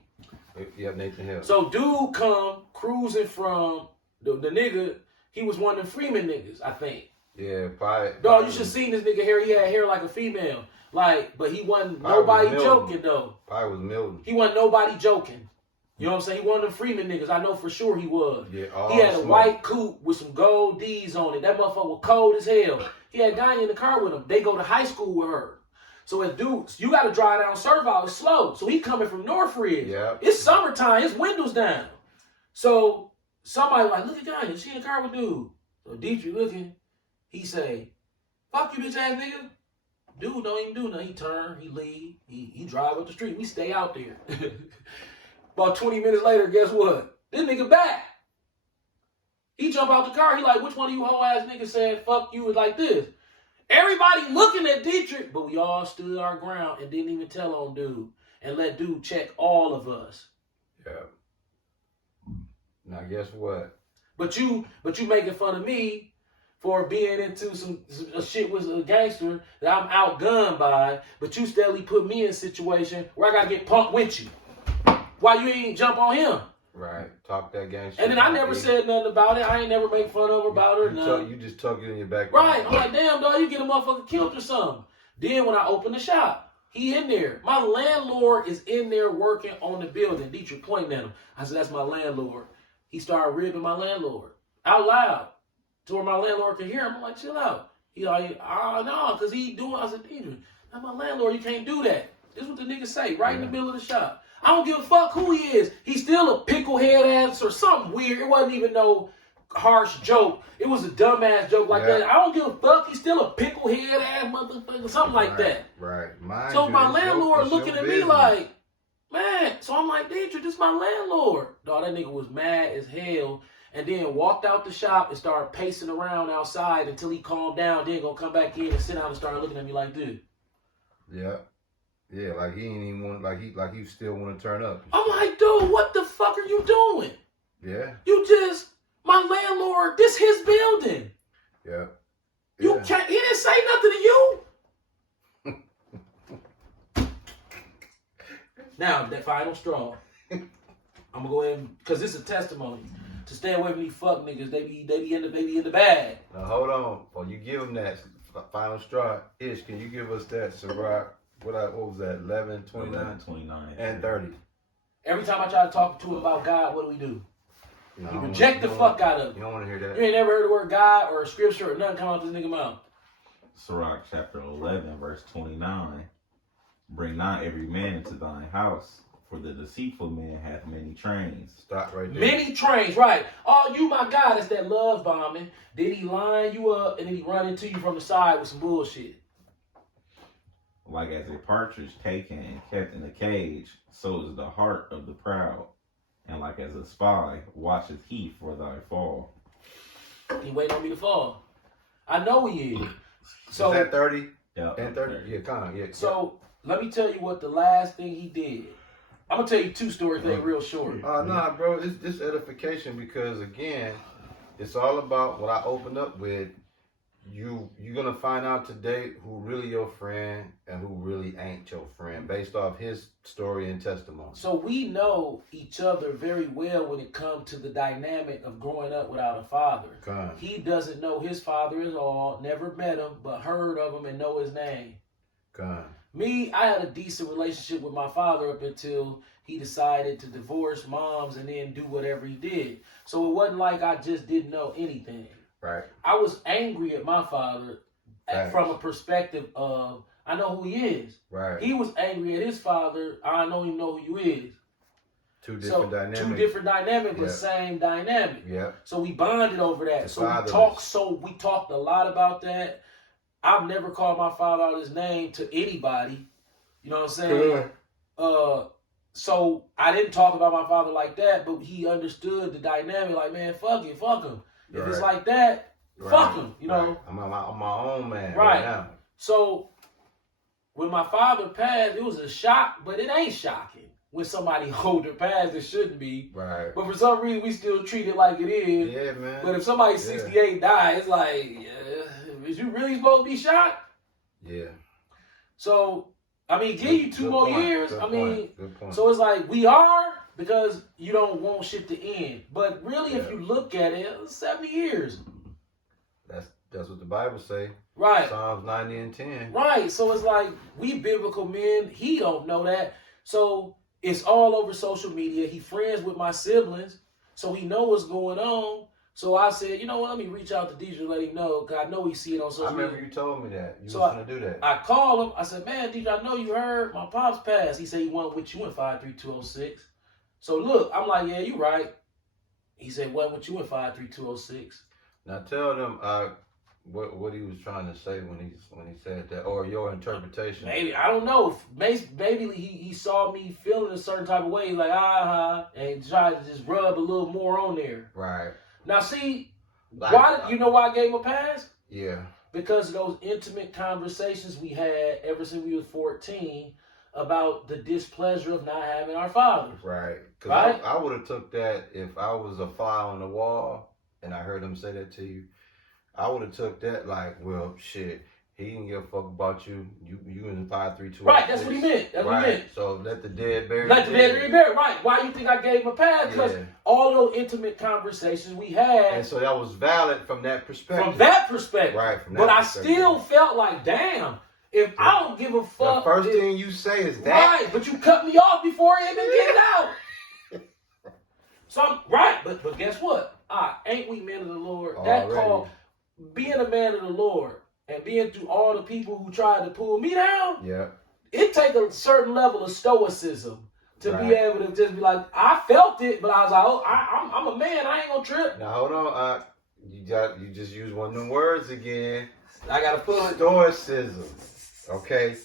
Yeah, Nathan Hill. So dude come cruising from the nigga. He was one of them Freeman niggas, I think. Yeah, probably. Dog, you should seen this nigga hair. He had hair like a female. Like, but he wasn't nobody joking though. Probably was Milton. He wasn't nobody joking. You know what I'm saying? He one of them Freeman niggas. I know for sure he was. Yeah, he had a white coupe with some gold D's on it. That motherfucker was cold as hell. He had Gaia in the car with him. They go to high school with her. So as dudes, you got to drive down Serval. It's slow. So he coming from Northridge. Yeah. It's summertime. His windows down. So somebody like, look at Gaia. She in the car with dude. So Dietrich looking. He say, fuck you, bitch ass nigga. Dude don't even do nothing. He turn. He leave. He drive up the street. We stay out there. About 20 minutes later, guess what? This nigga back. He jump out the car. He like, which one of you whole ass niggas said fuck you like this? Everybody looking at Dietrich, but we all stood our ground and didn't even tell on dude and let dude check all of us. Yeah. Now guess what? But you making fun of me for being into some shit with a gangster that I'm outgunned by, but you steadily put me in a situation where I gotta get punked with you. Why you ain't jump on him? Right. Talk that gangster. And then I never said nothing about it. I ain't never make fun of her about her. You just tuck it in your back. Right. I'm like, damn, dog, you get a motherfucker killed or something. Then when I open the shop, he in there. My landlord is in there working on the building. Dietrich pointing at him. I said, that's my landlord. He started ribbing my landlord out loud to where my landlord could hear him. I'm like, chill out. He like, no, because he doing. I said, Dietrich, that's my landlord. You can't do that. This is what the niggas say right in the middle of the shop. I don't give a fuck who he is. He's still a picklehead ass or something weird. It wasn't even no harsh joke. It was a dumbass joke like that. I don't give a fuck. He's still a picklehead ass motherfucker, something like that. Right. So my landlord looking at me like, man. So I'm like, Dietrich, this is my landlord. Dog, that nigga was mad as hell. And then walked out the shop and started pacing around outside until he calmed down. Then gonna come back in and sit down and start looking at me like this. Yeah. Yeah, like he ain't even want, like he still want to turn up. I'm like, dude, what the fuck are you doing? Yeah. You just My landlord, this his building. Yeah. You Yeah. can't. He didn't say nothing to you. Now that final straw. I'm gonna go ahead because this is a testimony to stay away from these fuck niggas. They be in the bag. Now hold on. Before you give them that final straw, Ish, can you give us that Ciroc? What was that? 11, 29, 29, and 30. Every time I try to talk to him about God, what do? You He reject the fuck out of it. You don't want to hear You that. ain't never heard the word God or scripture or nothing come out this nigga mouth. Sirach chapter 11, verse 29. Bring not every man into thine house, for the deceitful man hath many trains. Stop right there. Many trains, right? Oh, you my God, it's that love bombing. Then he line you up and then he run into you from the side with some bullshit. Like as a partridge taken and kept in a cage, so is the heart of the proud. And like as a spy, watcheth he for thy fall. He waiting on me to fall. I know he is. So is that 30? Yeah, And 30? Yeah, come on. Yeah. So let me tell you what the last thing he did. I'm gonna tell you two stories thing real short. Nah, bro. It's this edification because again, it's all about what I opened up with. You're gonna find out today who really your friend and who really ain't your friend based off his story and testimony. So we know each other very well when it comes to the dynamic of growing up without a father. Come. He doesn't know his father at all, never met him, but heard of him and know his name. Come. Me, I had a decent relationship with my father up until he decided to divorce moms and then do whatever he did. So it wasn't like I just didn't know anything. Right. I was angry at my father from a perspective of, I know who he is. Right. He was angry at his father, I don't even know who you is. Two different dynamics. Two different dynamics, but Yeah. same dynamic. Yeah. So we bonded over that. The So we talked a lot about that. I've never called my father out his name to anybody. You know what I'm saying? So I didn't talk about my father like that, but he understood the dynamic. Like, man, fuck him. If it's like that, fuck him. You know. Right. I'm on my own man Right. now. So when my father passed, it was a shock, but it ain't shocking when somebody older passed. It shouldn't be. Right. But for some reason, we still treat it like it is. Yeah, man. But if somebody 68 died, it's like, is you really supposed to be shocked? Yeah. So, I mean, give you two more years. Good point. So it's like, we are, because you don't want shit to end. But really, if you look at it, 70 years. That's what the Bible say. Right. Psalms 90 and 10. Right. So it's like, we biblical men, he don't know that. So it's all over social media. He friends with my siblings, so he know what's going on. So I said, you know what, let me reach out to DJ and let him know, because I know he see it on social media. I remember you told me that. You So was going to do that. I called him. I said, man, DJ, I know you heard my pops passed. He said he went with you in 53206. So look, I'm like, yeah, you right. He said, what with you in 53206? Now tell them what he was trying to say when he said that, or your interpretation. Maybe, I don't know. Maybe he saw me feeling a certain type of way, like, and tried to just rub a little more on there. Right. Now, see, Like, you know why I gave him a pass? Yeah. Because of those intimate conversations we had ever since we was 14 about the displeasure of not having our father. Right. Because Right? I would have took that if I was a fly on the wall and I heard him say that to you. I would have took that like, well, shit, he didn't give a fuck about you. You in 532. Right, that's what he meant. That's what he meant. So let the dead bury Let the dead be buried. Right. Why you think I gave him a pass? Because all those intimate conversations we had. And so that was valid from that perspective. From that perspective. Right. From that but perspective. I still felt like, damn, if I don't give a fuck. The first thing you say is that. Right, but you cut me off before I even get it out. So I'm right, but guess what? Ain't we men of the Lord? That called being a man of the Lord and being through all the people who tried to pull me down. Yeah. It takes a certain level of stoicism to be able to just be like, I felt it, but I was like, oh, I'm a man. I ain't gonna trip. Now hold on, you just used one of them words again. I gotta pull it. Stoicism. Okay,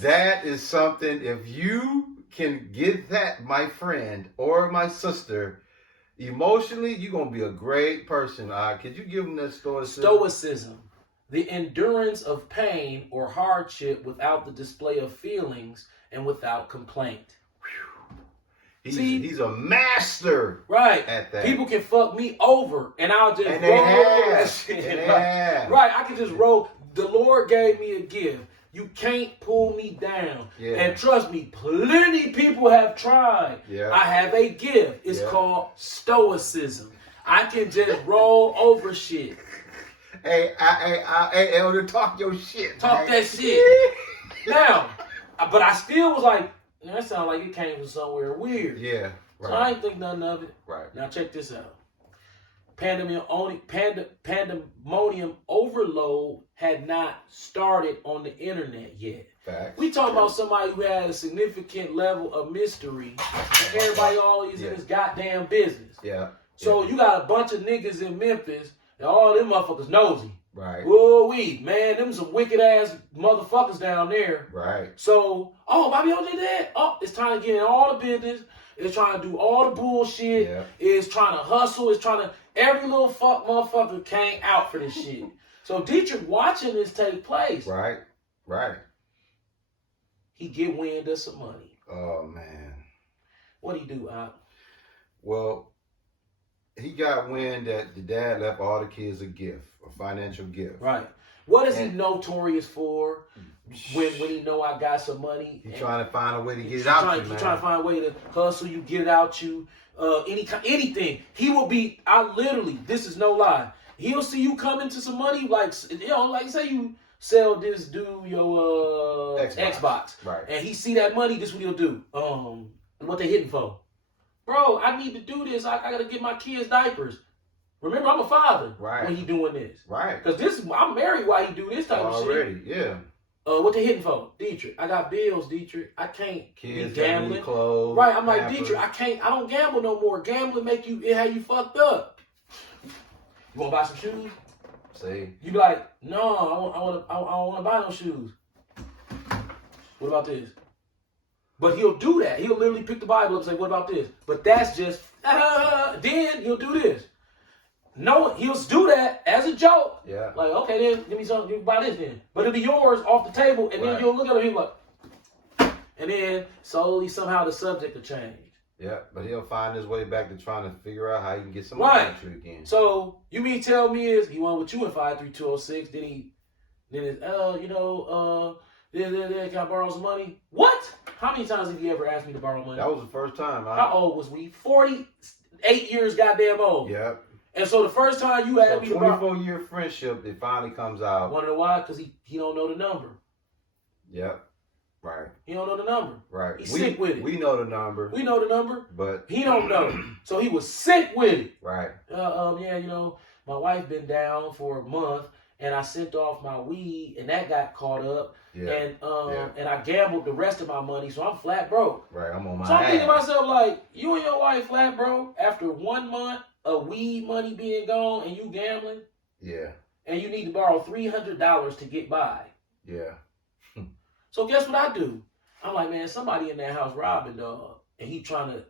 that is something. If you can get that, my friend or my sister, emotionally, you're gonna be a great person. Could you give them that stoicism? Stoicism, the endurance of pain or hardship without the display of feelings and without complaint. He's a master right. at that. People can fuck me over, and I'll just and roll they over that have. shit. And they Right. have. Right, I can just roll. The Lord gave me a gift. You can't pull me down. Yeah. And trust me, plenty people have tried. Yeah. I have a gift. It's Yeah. called stoicism. I can just roll over shit. Hey, Elder, talk your shit. Talk man. that shit. Now, but I still was like, that sounds like it came from somewhere weird. Yeah. So I ain't think nothing of it. Right. Now check this out. Pandemonium overload had not started on the internet yet. Facts. We talking about somebody who had a significant level of mystery, and everybody always in his goddamn business. Yeah. So you got a bunch of niggas in Memphis, and all them motherfuckers nosy. Right. Whoa, man, them some wicked ass motherfuckers down there. Right. So, Bobby OJ dead. Oh, it's trying to get in all the business. It's trying to do all the bullshit. Yeah. It's trying to hustle. It's trying to. Every little fuck motherfucker came out for this shit. So Dietrich watching this take place. Right. Right. He get wind of some money. Oh man. What he do, Op? Well, he got wind that the dad left all the kids a gift, a financial gift. Right. What is he notorious for? When he know I got some money, He's trying to find a way to get it He's out trying, you, he's man. trying to find a way to hustle you, get it out you, anything. He will be, this is no lie. He'll see you come into some money, like say you sell this dude your Xbox. Right. And he see that money, this what he'll do. What they hitting for? Bro, I need to do this. I gotta get my kids diapers. Remember, I'm a father when he doing this. Right. Because I'm married while he do this type of shit. Already, yeah. What they hitting for? Dietrich, I got bills, Dietrich. I can't Kids be gambling. Clothes, Right, I'm like, Pampers. Dietrich, I don't gamble no more. Gambling it have you fucked up. You wanna buy some shoes? See? You be like, no, I don't wanna buy no shoes. What about this? But he'll do that. He'll literally pick the Bible up and say, what about this? But that's just, then he'll do this. No, he'll do that as a joke. Yeah. Like, okay, then give me something. You buy this then. But it'll be yours off the table, and then you'll look at him like, and then slowly somehow the subject will change. Yeah, but he'll find his way back to trying to figure out how he can get some money at you again. So you mean tell me is he went with you in 53206? Can I borrow some money? What? How many times have you ever asked me to borrow money? That was the first time. How old was we? 48 years goddamn old. Yep. And so the first time you asked me to borrow, 24-year friendship, it finally comes out. wanna know why? Because he don't know the number. Yep. Right. He don't know the number. Right. He's sick with it. We know the number. We know the number. But He don't know. So he was sick with it. right. My wife been down for a month, and I sent off my weed, and that got caught up. Yeah. And I gambled the rest of my money, so I'm flat broke. Right. I'm on my So I'm thinking to ass. myself, like, you and your wife flat broke after 1 month of weed money being gone, and you gambling, Yeah. and you need to borrow $300 to get by. Yeah. So guess what I do? I'm like, man, somebody in that house robbing, dog, and he trying to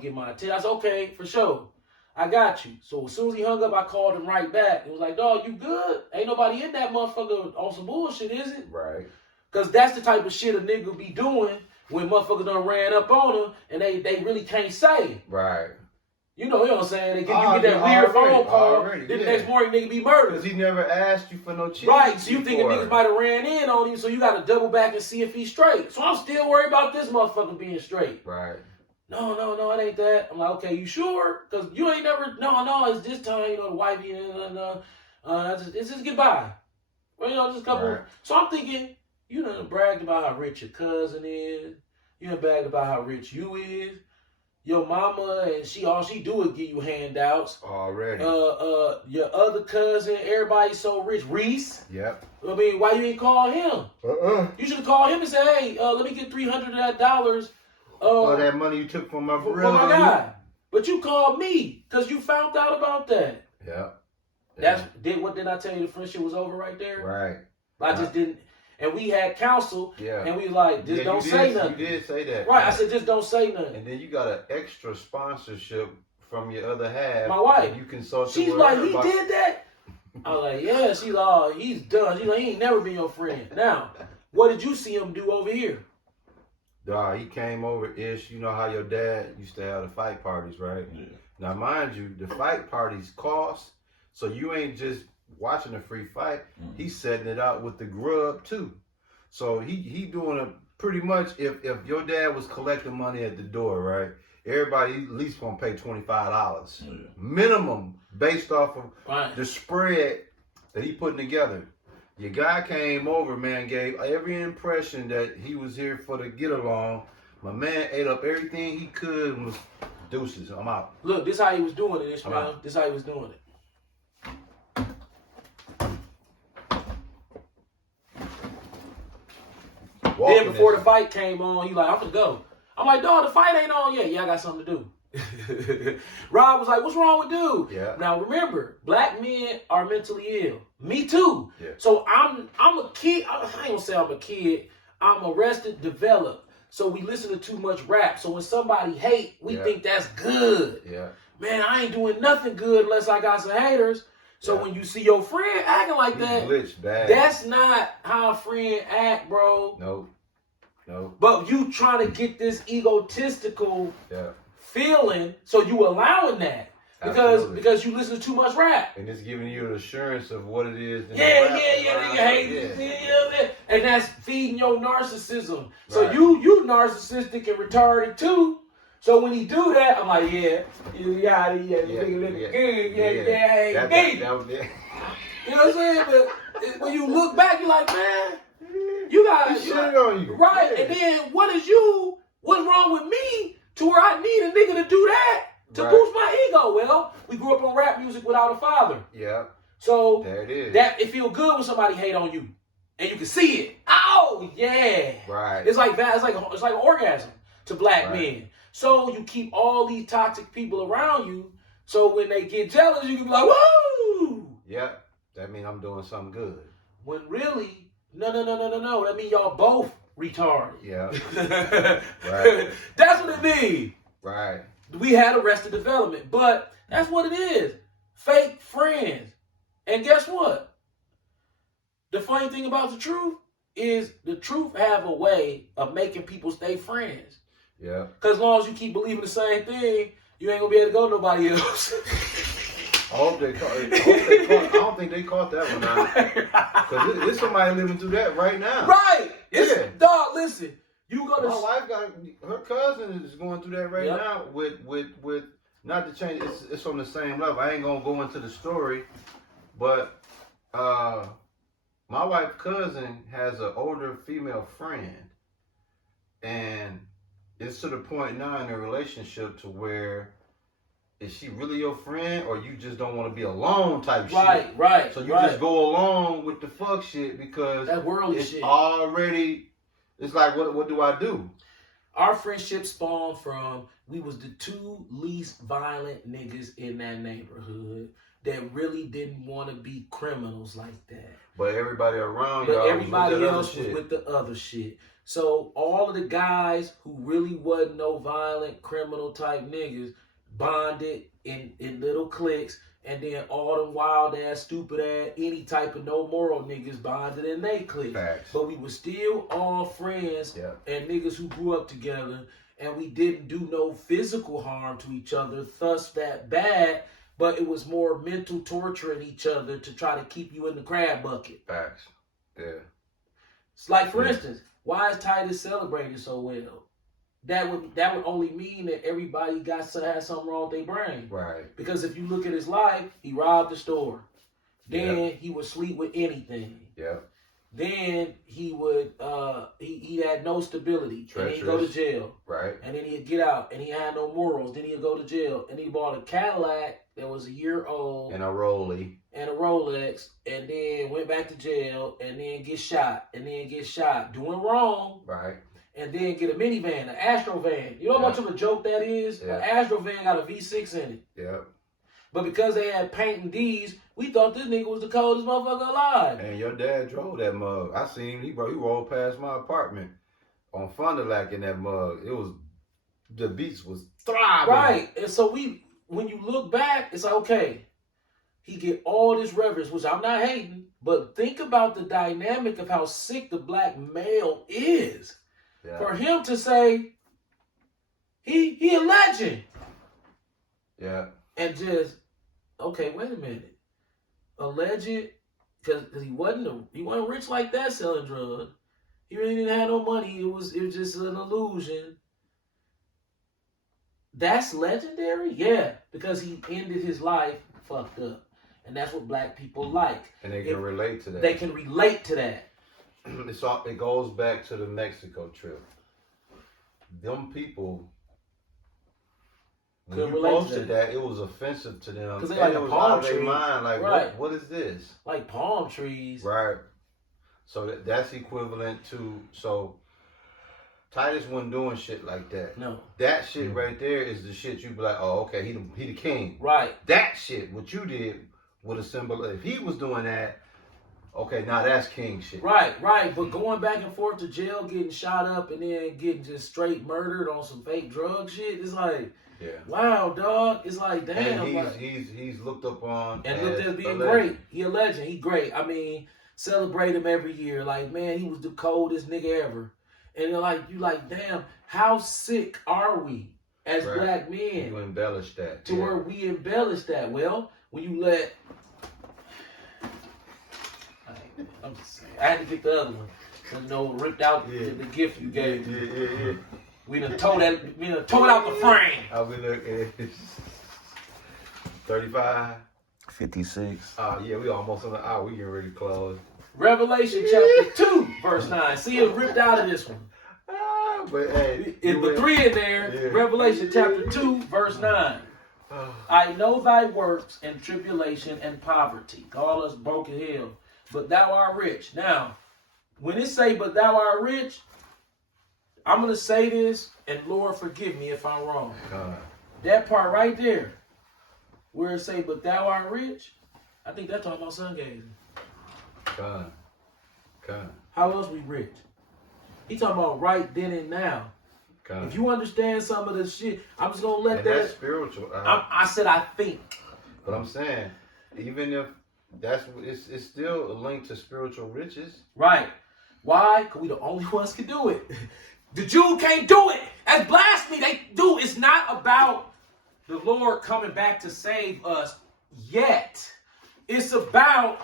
get my attention. I said, okay, for sure. I got you. So as soon as he hung up, I called him right back. It was like, dog, you good? Ain't nobody in that motherfucker on some bullshit, is it? Right. Because that's the type of shit a nigga be doing when motherfuckers done ran up on him and they really can't say. Right. You know what I'm saying? You get that weird phone call, then the next morning nigga be murdered. Because he never asked you for no cheese. Right, so you thinking niggas might have ran in on him, so you got to double back and see if he's straight. So I'm still worried about this motherfucker being straight. Right. No, it ain't that. I'm like, okay, you sure? Because you ain't never, no, it's this time, the wifey, it's just get by. Well, just a couple. Right. So I'm thinking, you done bragged about how rich your cousin is. You done bragged about how rich you is. Your mama, and all she do is give you handouts. Already. Your other cousin, everybody's so rich. Reese. Yep. I mean, why you ain't call him? You should have called him and say, hey, let me get $300 of that dollars. That money you took from my brother. For my guy. But you called me because you found out about that. Yep. What did I tell you? The friendship was over right there? Right. I just didn't. And we had counsel. Yeah. And we was like, just don't say nothing. You did say that. Right. I said, just don't say nothing. And then you got an extra sponsorship from your other half. My wife. You consulted She's with like, her he about... did that? I was like, yeah. She's like, he's done. She's like, he ain't never been your friend. Now, what did you see him do over here? He came over ish. You know how your dad used to have the fight parties, right? Yeah. Now, mind you, the fight parties cost, so you ain't just watching a free fight. He's setting it out with the grub too. So he doing a pretty much. If your dad was collecting money at the door, right? Everybody at least gonna pay $25 minimum based off of the spread that he putting together. Your guy came over, man, gave every impression that he was here for the get along. My man ate up everything he could and was deuces. I'm out. Look, this how he was doing it, Ishmael. This how he was doing it. Then before the fight came on, he like, I'm gonna go. I'm like, dog, the fight ain't on yet. Yeah, I got something to do. Rob was like, what's wrong with dude? Yeah. Now remember, black men are mentally ill. Me too. Yeah. So I'm a kid. I ain't gonna say I'm a kid. I'm arrested, developed. So we listen to too much rap. So when somebody hate, we think that's good. Yeah. Man, I ain't doing nothing good unless I got some haters. So when you see your friend acting like that, glitched bad. that's not how a friend act, bro. No. But you trying to get this egotistical feeling, so you allowing that. Because you listen to too much rap. And it's giving you the assurance of what it is. Yeah. And that's feeding your narcissism. So you narcissistic and retarded too. So when he do that, I'm like, you got it, nigga looking good, You know what I'm saying? But when you look back, you're like, man, you got shit on you. Right. And then what's wrong with me to where I need a nigga to do that to boost my ego? Well, we grew up on rap music without a father. Yeah. So there it is. That it feel good when somebody hate on you. And you can see it. Oh, yeah. Right. It's like that. It's like an orgasm to black men. So you keep all these toxic people around you. So when they get jealous, you can be like, woo! Yeah. That means I'm doing something good. When really, no. That mean y'all both retarded. Yeah. Right. That's what it means. Right. We had Arrested Development, but that's what it is. Fake friends. And guess what? The funny thing about the truth is the truth have a way of making people stay friends. Yeah. Because as long as you keep believing the same thing, you ain't going to be able to go to nobody else. I hope they caught. I don't think they caught that one out. Because there's somebody living through that right now. Right. Yeah. Dog, listen. You gonna. My wife got her cousin is going through that right now with not to change. It's on the same level. I ain't gonna go into the story, but my wife's cousin has an older female friend, and it's to the point now in their relationship to where. Is she really your friend, or you just don't want to be alone type shit? Right. So you just go along with the fuck shit because that worldly it's shit. already. It's like, what do I do? Our friendship spawned from we was the two least violent niggas in that neighborhood that really didn't want to be criminals like that. But everybody around but y'all everybody else was with the other shit. So all of the guys who really wasn't no violent criminal type niggas bonded in little cliques, and then all them wild ass, stupid ass, any type of no moral niggas bonded in they cliques. Facts. But we were still all friends and niggas who grew up together, and we didn't do no physical harm to each other, thus that bad, but it was more mental torturing each other to try to keep you in the crab bucket. Facts. Yeah. It's like, for instance, why is Titus celebrated so well? That would only mean that everybody had something wrong with their brain. Right. Because if you look at his life, he robbed the store. Then he would sleep with anything. Yeah. Then he would he had no stability. Treacherous. And he'd go to jail. Right. And then he'd get out and he had no morals. Then he'd go to jail. And he bought a Cadillac that was a year old. And a Rollie. And a Rolex. And then went back to jail and then get shot. And then get shot. Doing wrong. Right. And then get a minivan, an Astro van. You know how much of a joke that is? Yeah. An Astro van got a V6 in it. Yeah. But because they had paint and D's, we thought this nigga was the coldest motherfucker alive. And your dad drove that mug. I seen him. He rolled past my apartment on Fond du Lac in that mug. It was, the beats was thriving. Right. And so when you look back, it's like, okay, he get all this reverence, which I'm not hating, but think about the dynamic of how sick the black male is. Yeah. For him to say he a legend. Yeah. And just, okay, wait a minute. A legend, because he wasn't rich like that selling drugs. He really didn't have no money. It was just an illusion. That's legendary? Yeah, because he ended his life fucked up. And that's what black people like. And they can relate to that. They can relate to that. It goes back to the Mexico trip. Them people, when Couldn't you relate to posted that, it was offensive to them. 'Cause they And like it a was palm out of their tree. mind. Like, Right. what is this? Like palm trees. Right. So that's equivalent to, so Titus wasn't doing shit like that. No. That shit right there is the shit you be like, oh, okay, he the king. Right. That shit, what you did, would have symbolized. If he was doing that, okay, now that's king shit. Right. But going back and forth to jail, getting shot up, and then getting just straight murdered on some fake drug shit, it's like, Yeah. wow, dog. It's like, damn. And like, he's looked up on and looked at being a legend. great. He a legend. He great. I mean, celebrate him every year. Like, man, he was the coldest nigga ever. And they're like, you like, damn, how sick are we as Right. black men You embellish that. to where we embellish that? Well, when you let, I'm just saying, I had to get the other one. You know, ripped out the gift you gave me. Yeah. We done tore it out the frame. I'll be looking at 35. 56. Yeah, we almost on the hour. We getting ready to close. Revelation chapter 2, verse 9. See, it ripped out of this one. But hey, In the 3 in there, Yeah. Revelation chapter 2, verse 9. I know thy works and tribulation and poverty. Call us broken hell, but thou art rich. Now, when it say, but thou art rich, I'm going to say this, and Lord, forgive me if I'm wrong. That part right there, where it say, but thou art rich, I think that's talking about sun gazing. Con. How else we rich? He talking about right then and now. If you understand some of this shit, I'm just going to let And that. that's spiritual. I said I think. But I'm saying, even if it's still a link to spiritual riches. Right. Why? Because we the only ones can do it. The Jew can't do it. That's blasphemy. They do. It's not about the Lord coming back to save us yet. It's about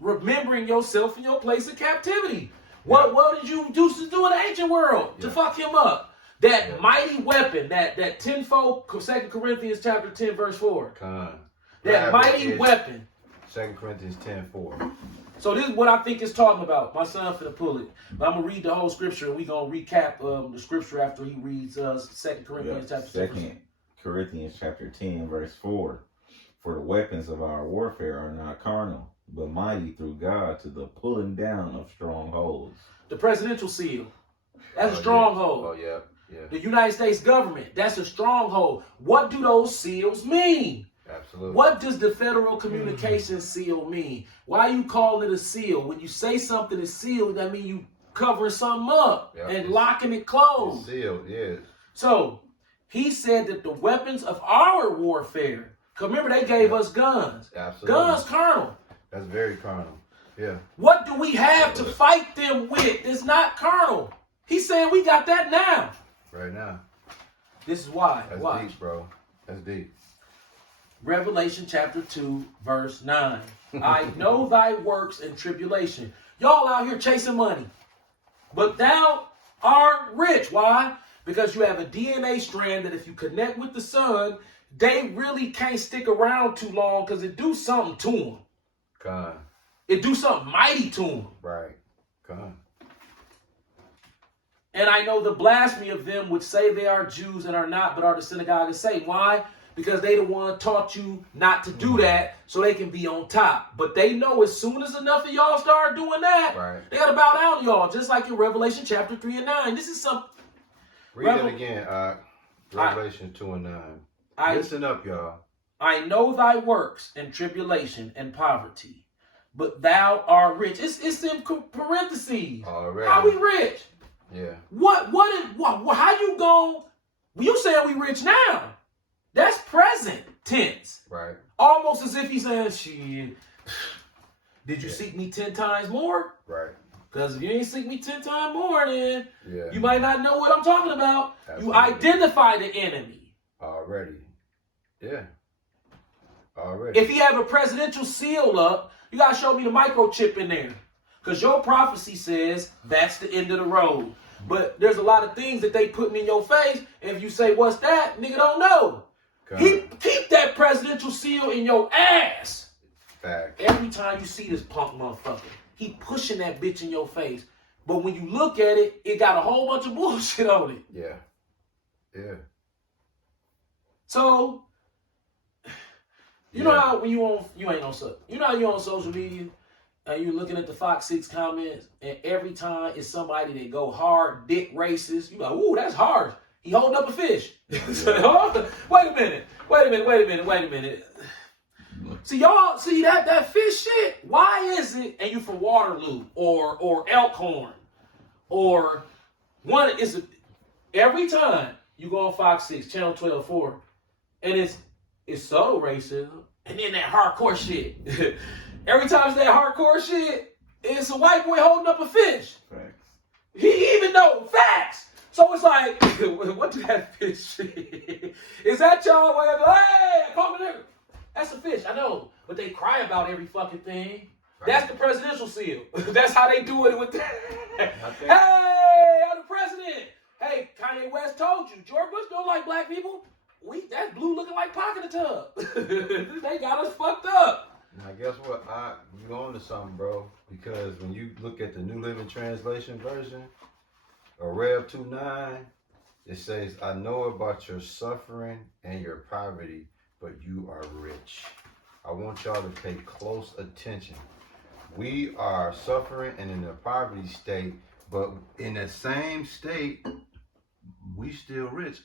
remembering yourself in your place of captivity. What did you do in the ancient world to fuck him up? That mighty weapon, that tenfold, 2 Corinthians chapter 10, verse 4. That mighty weapon. 2 Corinthians 10:4. So this is what I think it's talking about. My son finna pull it. But I'm going to read the whole scripture, and we're going to recap the scripture after he reads 2 Corinthians chapter 10. 2 Corinthians chapter 10, verse 4. For the weapons of our warfare are not carnal, but mighty through God to the pulling down of strongholds. The presidential seal. That's a stronghold. Oh, yeah. The United States government. That's a stronghold. What do those seals mean? Absolutely. What does the Federal Communications Seal mean? Why you calling it a seal? When you say something is sealed, that means you covering something up and locking it closed. It's sealed, yes. So he said that the weapons of our warfare, because remember they gave us guns. Absolutely. Guns carnal. That's very carnal. Yeah. What do we have to fight them with? It's not carnal. He's saying we got that now. Right now. This is why. That's Watch. deep, bro. That's deep. Revelation chapter 2, verse 9. I know thy works and tribulation. Y'all out here chasing money. But thou art rich. Why? Because you have a DNA strand that if you connect with the sun, they really can't stick around too long because it do something to them. Con. It do something mighty to them. Right. Con. And I know the blasphemy of them which say they are Jews and are not, but are the synagogue of Satan. Why? Because they the one taught you not to do that so they can be on top. But they know as soon as enough of y'all start doing that, they got to bow down to y'all, just like in Revelation chapter 3 and 9. This is something. Read it again, Revelation 2 and 9. Listen up, y'all. I know thy works and tribulation and poverty, but thou art rich. It's in parentheses. Already. How we rich? Yeah. What how you going? You saying we rich now? That's present tense. Right. Almost as if he's saying, shit, did you seek me 10 times more? Right. Because if you ain't seek me 10 times more, then Yeah. you might not know what I'm talking about. Absolutely. You identify the enemy. Already. Yeah. Already. If he have a presidential seal up, you got to show me the microchip in there. Because your prophecy says that's the end of the road. But there's a lot of things that they putting in your face. And if you say, what's that? Nigga don't know. Keep that presidential seal in your ass. Fact. Every time you see this punk motherfucker, he pushing that bitch in your face. But when you look at it, it got a whole bunch of bullshit on it. Yeah. Yeah. So, you know how when you ain't on social, you know how you on social media and you looking at the Fox 6 comments, and every time it's somebody that go hard, dick racist, you like, ooh, that's hard. He holding up a fish. Wait a minute. See, y'all, that fish shit, why is it, and you from Waterloo or Elkhorn, or one, every time you go on Fox 6, Channel 12-4, and it's subtle racism, and then that hardcore shit. Every time it's that hardcore shit, it's a white boy holding up a fish. Facts. He even know facts. So it's like, what do that fish shit? Is that y'all way of, hey, come here? That's a fish, I know. But they cry about every fucking thing. Right. That's the presidential seal. That's how they do it with that. Hey, I'm the president. Hey, Kanye West told you, George Bush don't like black people. That's blue looking like Pocket the Tub. They got us fucked up. Now, guess what? You on to something, bro. Because when you look at the New Living Translation version, or Rev 2:9, it says, I know about your suffering and your poverty, but you are rich. I want y'all to pay close attention. We are suffering and in a poverty state, but in the same state, we still rich.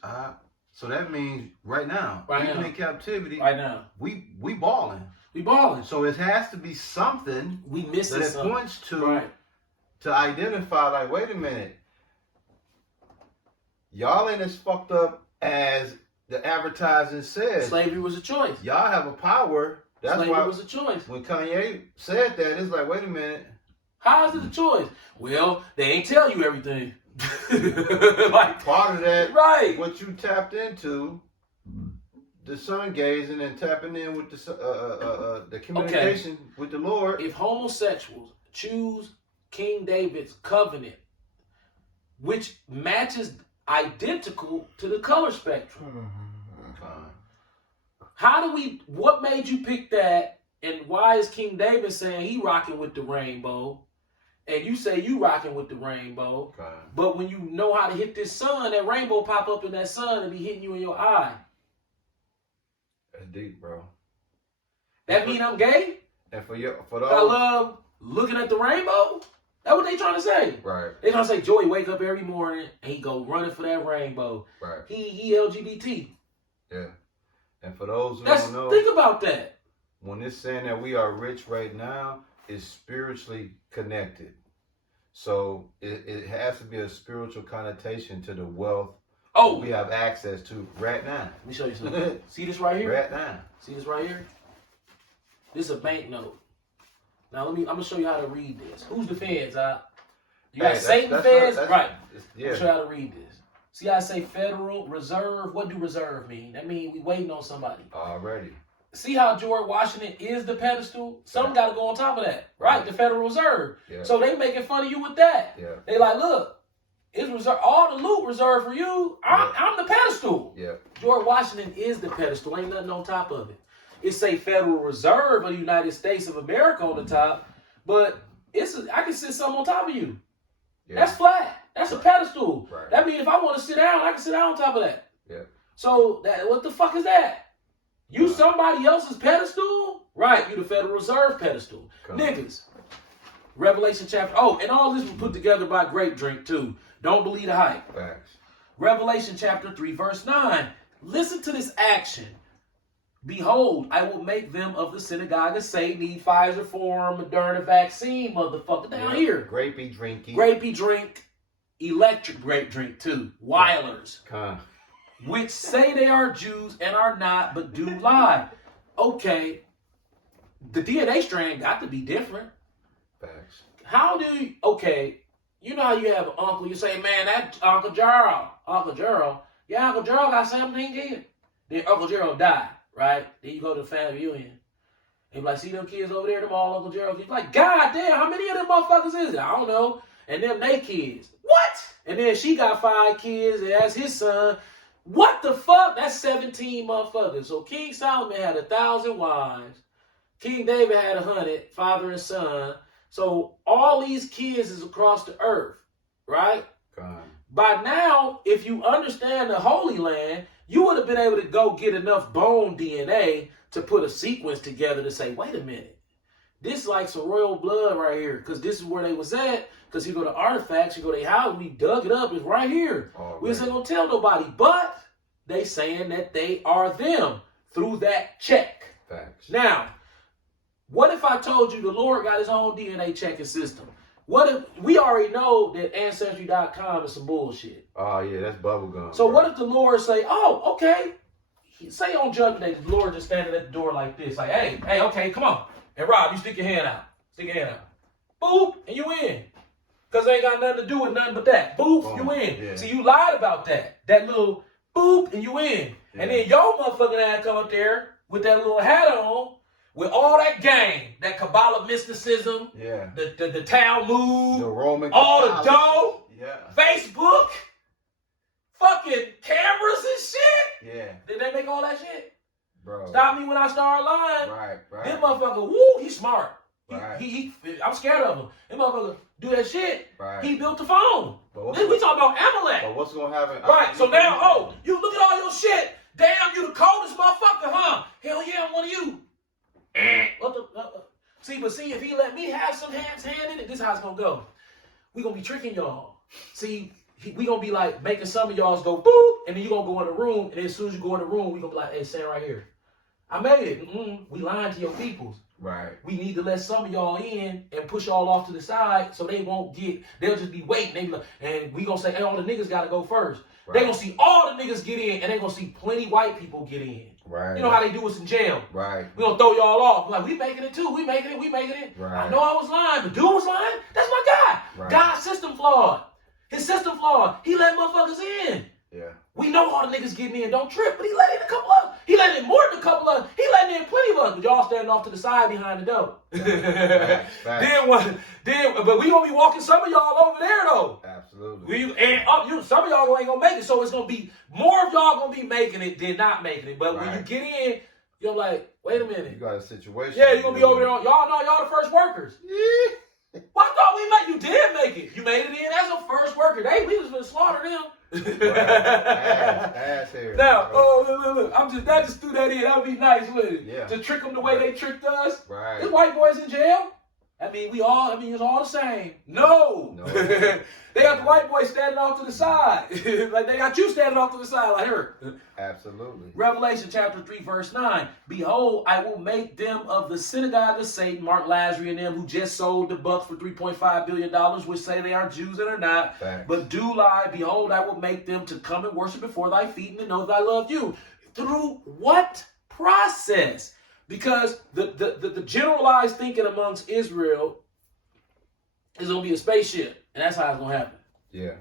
So that means right now, even in captivity, right now, we balling. We balling. So it has to be something we missing that it something. points to identify, like, wait a minute. Y'all ain't as fucked up as the advertising says. Slavery was a choice. Y'all have a power. That's Slavery why was a choice. when Kanye said that, it's like, wait a minute. How is it a choice? Well, they ain't tell you everything. Like part of that, right? What you tapped into, the sun gazing and tapping in with the communication with the Lord. If homosexuals choose King David's covenant, which matches identical to the color spectrum, what made you pick that, and why is King David saying he rocking with the rainbow, and you say you rocking with the rainbow, but when you know how to hit this sun, that rainbow pop up in that sun and be hitting you in your eye? That's deep, bro. That mean I'm gay? And for those, I love looking at the rainbow? That's what they trying to say. Right. They trying to say Joey wake up every morning and he go running for that rainbow. Right. He LGBT. Yeah. And for those who don't know, think about that. When it's saying that we are rich right now, it's spiritually connected. So it has to be a spiritual connotation to the wealth we have access to right now. Let me show you something. See this right here? Right now. See this right here? This is a banknote. Now I'm gonna show you how to read this. Who's the feds? You got Satan feds? Right. Yeah. I'm gonna show you how to read this. See how I say Federal Reserve? What do reserve mean? That means we waiting on somebody. Already. See how George Washington is the pedestal? Something got to go on top of that, right? The Federal Reserve. Yeah. So they making fun of you with that. Yeah. They like, look, it's reserved, all the loot reserved for you. I'm the pedestal. Yeah. George Washington is the pedestal. Ain't nothing on top of it. It say Federal Reserve of the United States of America on the top, but I can sit something on top of you. Yeah. That's flat. That's a pedestal. Right. That means if I want to sit down, I can sit down on top of that. Yeah. So what the fuck is that? You somebody else's pedestal? Right, you the Federal Reserve pedestal. Niggas. Revelation chapter. Oh, and all this was put together by Grape Drink too. Don't believe the hype. Facts. Revelation chapter 3, verse 9. Listen to this action. Behold, I will make them of the synagogue of Satan, need Pfizer form, Moderna vaccine, motherfucker. Down here. Grapey drinky. Grapey drink. Electric grape drink too. Weilers. Which say they are Jews and are not, but do lie. Okay, the DNA strand got to be different. Facts. how do you, okay, you know how you have an uncle, you say, man, that Uncle Gerald. Yeah, Uncle Gerald got 17 kids. Then Uncle Gerald died, right? Then you go to the family reunion. And like, see them kids over there, them all Uncle Gerald kids. Like, God damn, how many of them motherfuckers is it? I don't know. And them they kids. What? And then she got 5 kids, and that's his son. What the fuck? That's 17 motherfuckers. So King Solomon had 1,000 wives. King David had 100, father and son. So all these kids is across the earth, right? God. By now, if you understand the Holy Land, you would have been able to go get enough bone DNA to put a sequence together to say, wait a minute, this is like some royal blood right here, because this is where they was at. Because you go to artifacts, you go to their house, we dug it up, it's right here. We just ain't gonna tell nobody, but they saying that they are them through that check. Facts. Now, what if I told you the Lord got his own DNA checking system? What if we already know that Ancestry.com is some bullshit? Oh yeah, that's bubblegum. So what if the Lord say, oh, okay. Say on Judgment Day, the Lord just standing at the door like this, like, hey, okay, come on. And Rob, you stick your hand out. Stick your hand out. Boop, and you in. Because they ain't got nothing to do with nothing but that. Boop, you in. Yeah. See, you lied about that. That little boop, and you in. Yeah. And then your motherfucking ass come up there with that little hat on, with all that game, that Kabbalah mysticism, Yeah. the Talmud, The Roman all the Catholicism. dough, Yeah. Facebook, fucking cameras and shit. Yeah. Did they make all that shit? Bro. Stop me when I start lying. Right. This motherfucker, woo, he's smart. Right. I'm scared of him. This motherfucker do that shit. Right. He built the phone. But We talking about Amalek. But what's gonna happen? Right, so now, oh, you look at all your shit. Damn, you the coldest motherfucker, huh? Hell yeah, I'm one of you. What the? See, if he let me have some hand in it, this is how it's gonna go. We gonna be tricking y'all. See, we gonna be like making some of y'all's go boop, and then you gonna go in the room, and then as soon as you go in the room, we gonna be like, hey, stand right here. I made it. We lying to your peoples. Right. We need to let some of y'all in and push y'all off to the side so they won't get, they'll just be waiting. They be like, and we gonna say, hey, all the niggas gotta go first. Right. They gonna see all the niggas get in, and they gonna see plenty white people get in. Right. You know how they do us in jail. Right. We gonna throw y'all off. Like, we making it too. We making it. Right. I know I was lying, but dude was lying. That's my guy. Right. God's system flawed. His system flawed. He let motherfuckers in. Yeah. We know all the niggas getting in, don't trip, but he let in a couple of, he let in more than a couple of, he letting in plenty of us, but y'all standing off to the side behind the door. Facts. But we gonna be walking some of y'all over there though. Absolutely. Some of y'all ain't gonna make it, so it's gonna be more of y'all gonna be making it than not making it. But when you get in, you're like, wait a minute. You got a situation. Yeah, you're gonna be over there. Y'all know y'all the first workers. Yeah. Well, I thought we made, you did make it. You made it in as a first worker. We was gonna slaughter them. Ass hair. Now, look. I just threw that in. That would be nice, wouldn't it? Yeah. To trick them the way they tricked us. Right. This white boys in jail. It's all the same. No. They got the white boys standing off to the side. Like they got you standing off to the side like her. Absolutely. Revelation chapter 3, verse 9. Behold, I will make them of the synagogue of Satan, Mark Lazarus and them who just sold the bucks for $3.5 billion, which say they are Jews and are not, Facts. but do lie. Behold, I will make them to come and worship before thy feet and to know that I love you. Through what process? Because the generalized thinking amongst Israel is going to be a spaceship, and that's how it's going to happen. Yeah.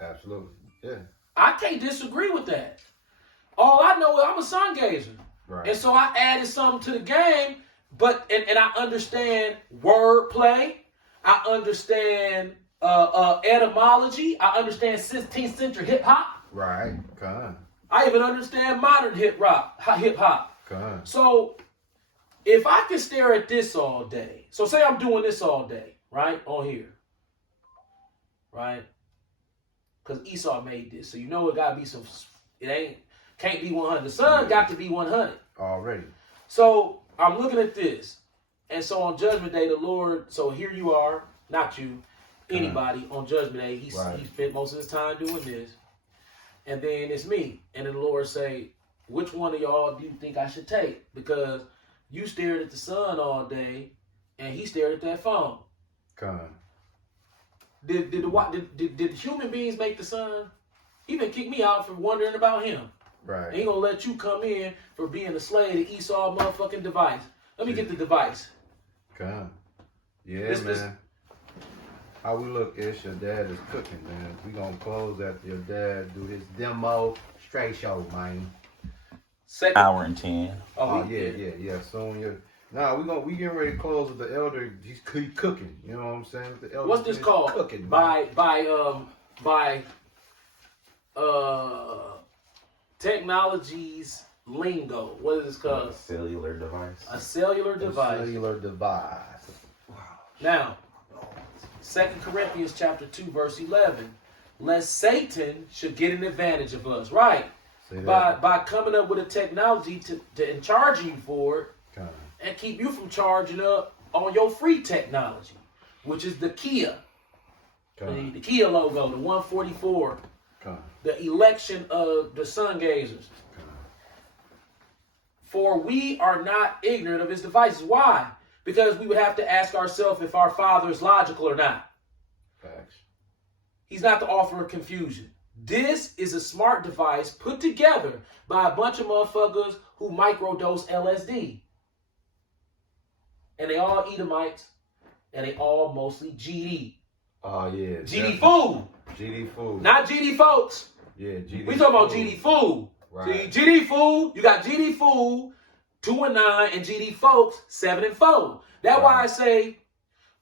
Absolutely. Yeah. I can't disagree with that. All I know is I'm a sun gazer. Right. And so I added something to the game, and I understand wordplay. I understand etymology. I understand 16th century hip hop. Right. Con. I even understand modern hip hop. Con. So if I can stare at this all day, so say I'm doing this all day, right, on here, right? Because Esau made this, so you know it gotta be some. Can't be 100. The sun got to be 100 already. So I'm looking at this, and so on Judgment Day, the Lord. So here you are, not you, anybody on Judgment Day. He spent most of his time doing this, and then it's me, and then the Lord say, which one of y'all do you think I should take? Because you stared at the sun all day, and he stared at that phone. Con. Did human beings make the sun? He even kicked me out for wondering about him. Right. And he gonna let you come in for being a slave to Esau motherfucking device. Let me get the device. Con. Yeah, This- man. How we look, Ish? Your dad is cooking, man. We gonna close after your dad do his demo straight show, man. Second Hour and 10. Oh yeah. Soon we getting ready to close with the elder. He's cooking. You know what I'm saying? The elder What's this is called? Cooking. By technology's lingo. What is this called? A cellular device. A cellular device. Cellular device. Now, 2 Corinthians chapter 2, verse 11. Lest Satan should get an advantage of us. Right. By coming up with a technology and charging you for it, and keep you from charging up on your free technology, which is the Kia. The Kia logo, the 144. The election of the sun gazers. For we are not ignorant of his devices. Why? Because we would have to ask ourselves if our Father is logical or not. Facts. He's not the author of confusion. This is a smart device put together by a bunch of motherfuckers who microdose LSD. And they all Edomites, and they all mostly GD. Oh yeah. GD fool. GD fool. Not GD folks. Yeah, GD. We talking about GD fool. Right. See, GD fool, you got GD fool, 2 and 9, and GD folks, 7 and 4. That's why I say,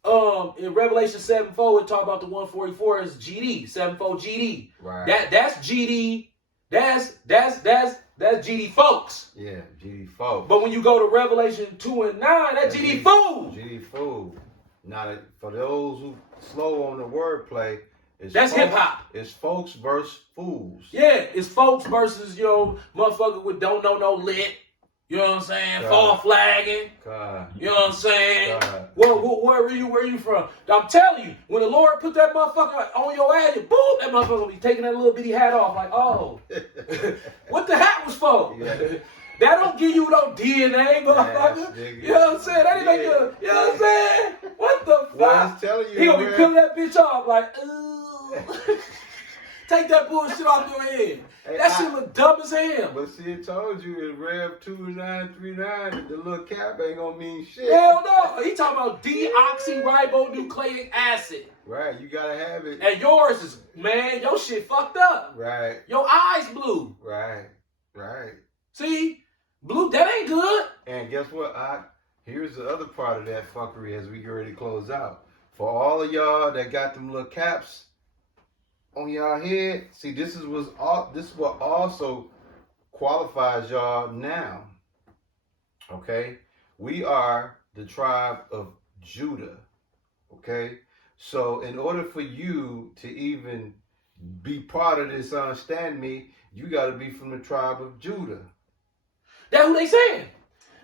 in Revelation 7:4, it talk about the 144 as GD, 7:4 GD. Right. That's GD. That's GD folks. Yeah, GD folks. But when you go to Revelation 2 and 9, that's GD fool. GD fool. Now, for those who slow on the wordplay, that's hip hop. It's folks versus fools. Yeah, it's folks versus motherfucker with don't know no lit. You know what I'm saying? Fall flagging. God. You know what I'm saying? God. Where are you from? I'm telling you, when the Lord put that motherfucker on your ass, boom, that motherfucker will be taking that little bitty hat off. Like, oh, what the hat was for? Yeah. That don't give you no DNA, motherfucker. Yes, you know what I'm saying? That ain't make you. You know what I'm saying? What the fuck? Well, I'm telling you, he gonna be peeling that bitch off like, ooh. Take that bullshit off your head. Hey, That shit look dumb as hell. But see, it told you in Rev 2939 the little cap ain't gonna mean shit. Hell no. He talking about deoxyribonucleic acid. Right, you gotta have it. And yours is, man, your shit fucked up. Right. Your eyes blue. Right. See? Blue, that ain't good. And guess what? Here's the other part of that fuckery as we get ready to close out. For all of y'all that got them little caps on y'all head, see, this is what also qualifies y'all now. Okay? We are the tribe of Judah. Okay? So in order for you to even be part of this understand me, you got to be from the tribe of Judah. That's who they saying.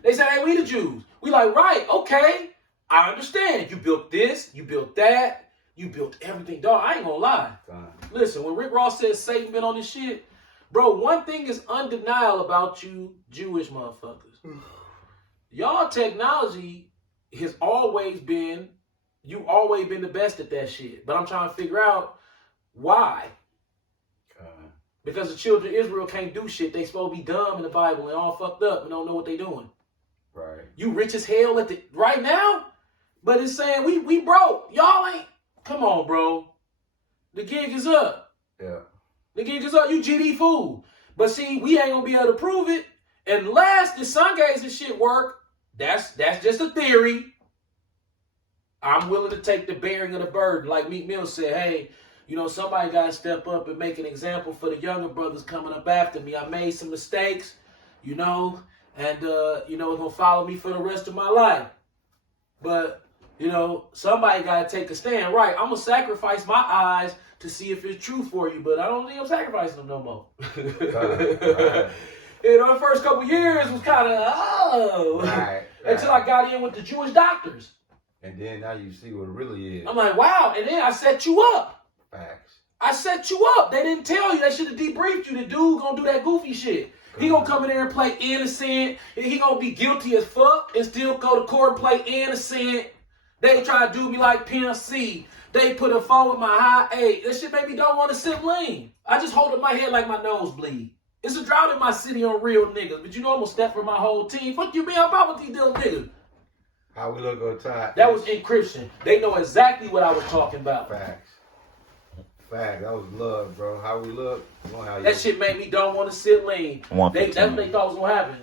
They say, hey, we the Jews. We like, right, okay. I understand. You built this, you built that. You built everything, dog. I ain't gonna lie. Fine. Listen, when Rick Ross says Satan been on this shit, bro, one thing is undeniable about you Jewish motherfuckers. Y'all technology has always been, you always been the best at that shit. But I'm trying to figure out why. Because the children of Israel can't do shit. They supposed to be dumb in the Bible and all fucked up and don't know what they doing. Right. You rich as hell right now, but it's saying we broke. Y'all ain't. Come on, bro. The gig is up. Yeah. The gig is up. You GD fool. But see, we ain't gonna be able to prove it unless the sun gazing shit work. That's just a theory. I'm willing to take the bearing of the burden. Like Meek Mill said, hey, somebody gotta step up and make an example for the younger brothers coming up after me. I made some mistakes, and it's gonna follow me for the rest of my life. But somebody got to take a stand. Right, I'm going to sacrifice my eyes to see if it's true for you, but I don't think I'm sacrificing them no more. Right. The first couple years was kind of, Right. Until I got in with the Jewish doctors. And then now you see what it really is. I'm like, wow, and then I set you up. Facts. I set you up. They didn't tell you. They should have debriefed you. The dude going to do that goofy shit. He gonna come in there and play innocent. He gonna be guilty as fuck and still go to court and play innocent. They try to do me like Pimp C. They put a phone with my high A. That shit made me don't want to sip lean. I just hold up my head like my nose bleed. It's a drought in my city on real niggas, but I'm gonna step for my whole team. Fuck you, man. I'm out with these little niggas. How we look on time. That was encryption. They know exactly what I was talking about. Facts. Fact, that was love, bro. How we look. That shit made me don't want to sit lean. That's what they thought was gonna happen.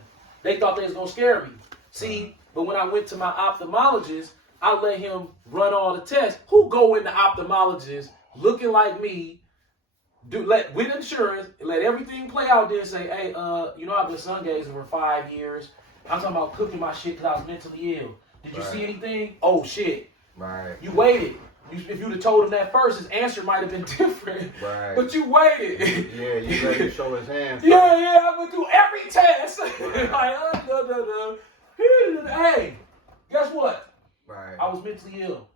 They thought they was gonna scare me. See, but when I went to my ophthalmologist, I let him run all the tests. Who go in the ophthalmologist looking like me, with insurance, let everything play out there and say, hey, I've been sun gazing for 5 years. I'm talking about cooking my shit because I was mentally ill. Did you see anything? Oh shit. Right. You waited. If you'd have told him that first, his answer might have been different. Right. But you waited. Yeah, you let him show his hands. Yeah, I went through every test. Hey, guess what? Right. I was mentally ill.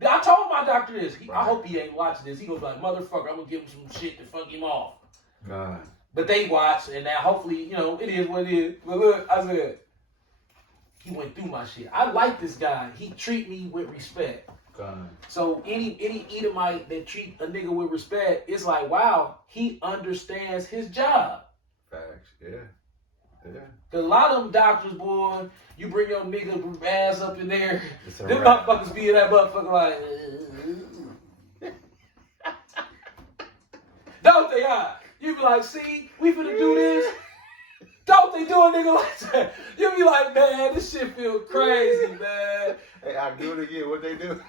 I told my doctor this. I hope he ain't watching this. He goes like, motherfucker, I'm going to give him some shit to fuck him off. God. But they watch, and now hopefully, it is what it is. But look, I said, he went through my shit. I like this guy. He treat me with respect. God. So any Edomite that treat a nigga with respect, it's like, wow, he understands his job. Facts, yeah. Cause a lot of them doctors, boy, you bring your nigga ass up in there, them wrap. motherfuckers be in that motherfucker like, don't they? You be like, see, we finna do this. Don't they do a nigga like that? You be like, man, this shit feel crazy, man. Hey, I do it again. What they do?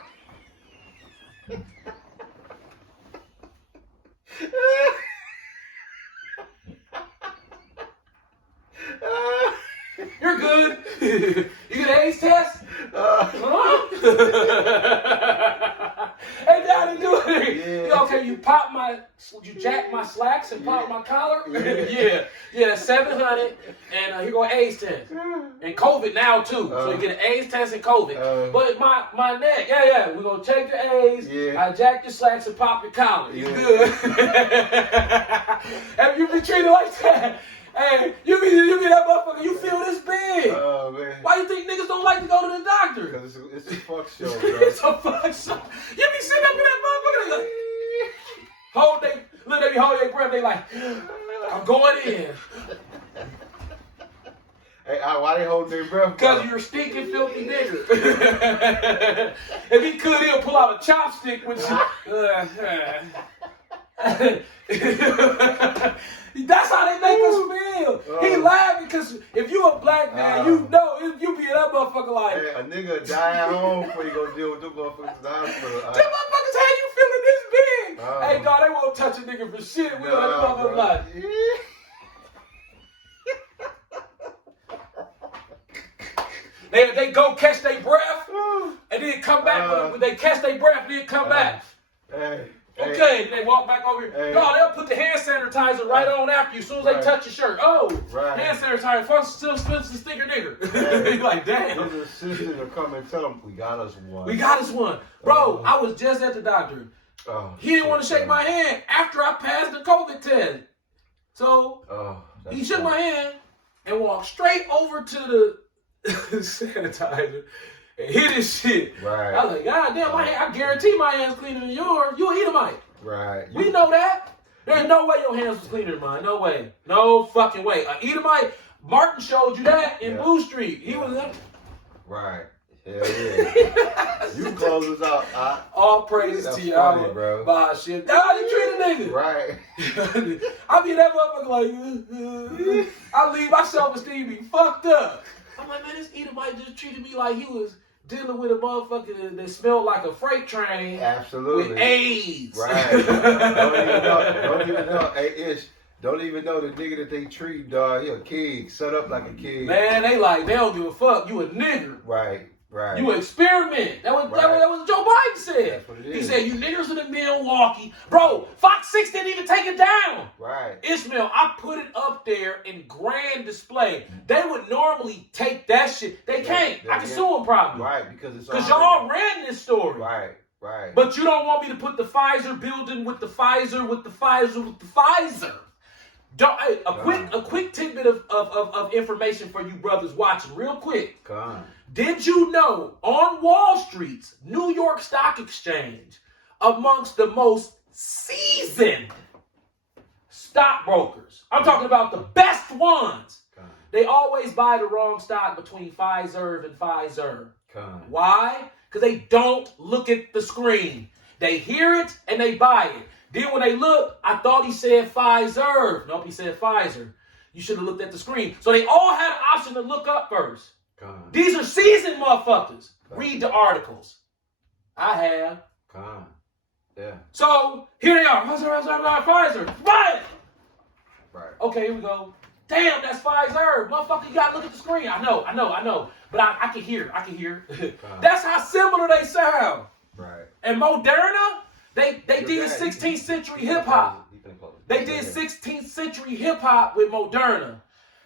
You're good. You get an AIDS test? Hey, Daddy, do it. Yeah. Okay, you jack my slacks and pop my collar? Yeah. Yeah, 700, and here go an AIDS test. And COVID now, too. So you get an AIDS test and COVID. But my neck, we're going to check the AIDS. Yeah. I jack your slacks and pop your collar. You Yeah. good? Have you been treated like that? Hey, you be that motherfucker, you feel this big. Oh, man. Why you think niggas don't like to go to the doctor? Because it's a fuck show, bro. It's a fuck show. You be sitting up in that motherfucker, they be hold their breath, they like, I'm going in. Hey, why they holding their breath? Because you're a stinking, filthy nigga. If he could, he'll pull out a chopstick with That's how they make us feel. He laughing because if you a black man, you know you be in that motherfucker like. Hey, a nigga die at home before you go deal with them motherfuckers in the hospital. Them motherfuckers, how you feeling this big? Hey, dog, they won't touch a nigga for shit. We on that motherfucker like. They go catch their breath and then come back. When they catch their breath, then come back. Hey. Okay, they walk back over here. Hey. No, they'll put the hand sanitizer right on after you as soon as they touch your shirt. Oh, hand sanitizer, still smells the stinker nigger. You like, damn. His assistant will come and tell them, we got us one. We got us one. Bro, I was just at the doctor. He didn't want to shake my hand after I passed the COVID test. So, he shook my hand and walked straight over to the sanitizer and hit his shit. Right. I was like, God damn, I guarantee my hand's cleaner than yours. You an Edomite. Right. We know that. There's no way your hands was cleaner than mine. No way. No fucking way. An Edomite, Martin showed you that in Blue Street. He was like, right. Hell yeah. You close us out. All praises to you, bro. Bye, shit. Nah, you treat a nigga. Right. I be that motherfucker like, I leave my self-esteem be fucked up. I'm like, man, this Edomite just treated me like he was dealing with a motherfucker that smelled like a freight train. Absolutely. With AIDS. Right. Don't even know. Hey, Ish, don't even know the nigga that they treat, dog. He a king. Set up like a king. Man, they don't give a fuck. You a nigger. Right. You experiment. That was what Joe Biden said. That's what it is. He said, you niggers in Milwaukee. Bro, Fox 6 didn't even take it down. Right. Ishmael, I put it up there in grand display. They would normally take that shit. They can't. I can sue them probably. Right, because y'all ran this story. Right. But you don't want me to put the Pfizer building with the Pfizer. A quick tidbit of information for you brothers watching, real quick. Come on. Did you know on Wall Street's New York Stock Exchange, amongst the most seasoned stockbrokers, I'm talking about the best ones, they always buy the wrong stock between Pfizer and Pfizer. Con. Why? Because they don't look at the screen. They hear it and they buy it. Then when they look, I thought he said Pfizer. Nope, he said Pfizer. You should have looked at the screen. So they all had an option to look up first. Con. These are seasoned motherfuckers. Con. Read the articles. I have. Con. Yeah. So here they are. Pfizer. Buy it. Right. Okay, here we go. Damn, that's Pfizer. Motherfucker, you gotta look at the screen. I know. But I can hear. That's how similar they sound. Right. And Moderna, they did 16th century hip hop. They did 16th century hip hop with Moderna.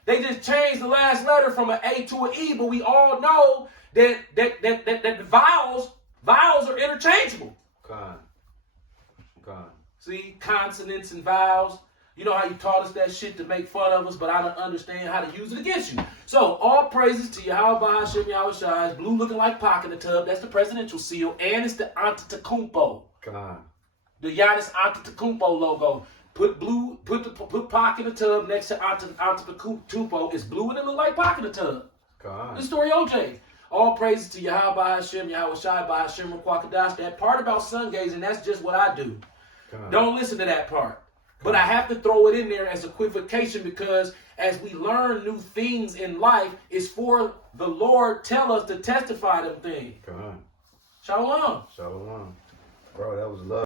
They just changed the last letter from an A to an E, but we all know that the vowels are interchangeable. Con. See, consonants and vowels. You know how you taught us that shit to make fun of us, but I don't understand how to use it against you. So, all praises to Yahweh Bahashim Yahweh Shai. It's blue looking like Pac in the tub. That's the presidential seal. And it's the Antetokounmpo. Con. The Giannis Antetokounmpo logo. Put Pac in the tub next to Antetokounmpo. It's blue and it look like Pac in the tub. Con. The story OJ. All praises to Yahweh Bahashim Yahweh Shai Bahashim Kwakadash. That part about sun gazing, that's just what I do. Con. Don't listen to that part. But I have to throw it in there as equivocation because as we learn new things in life, it's for the Lord tell us to testify them things. Con. Shalom. Shalom. Bro, that was love.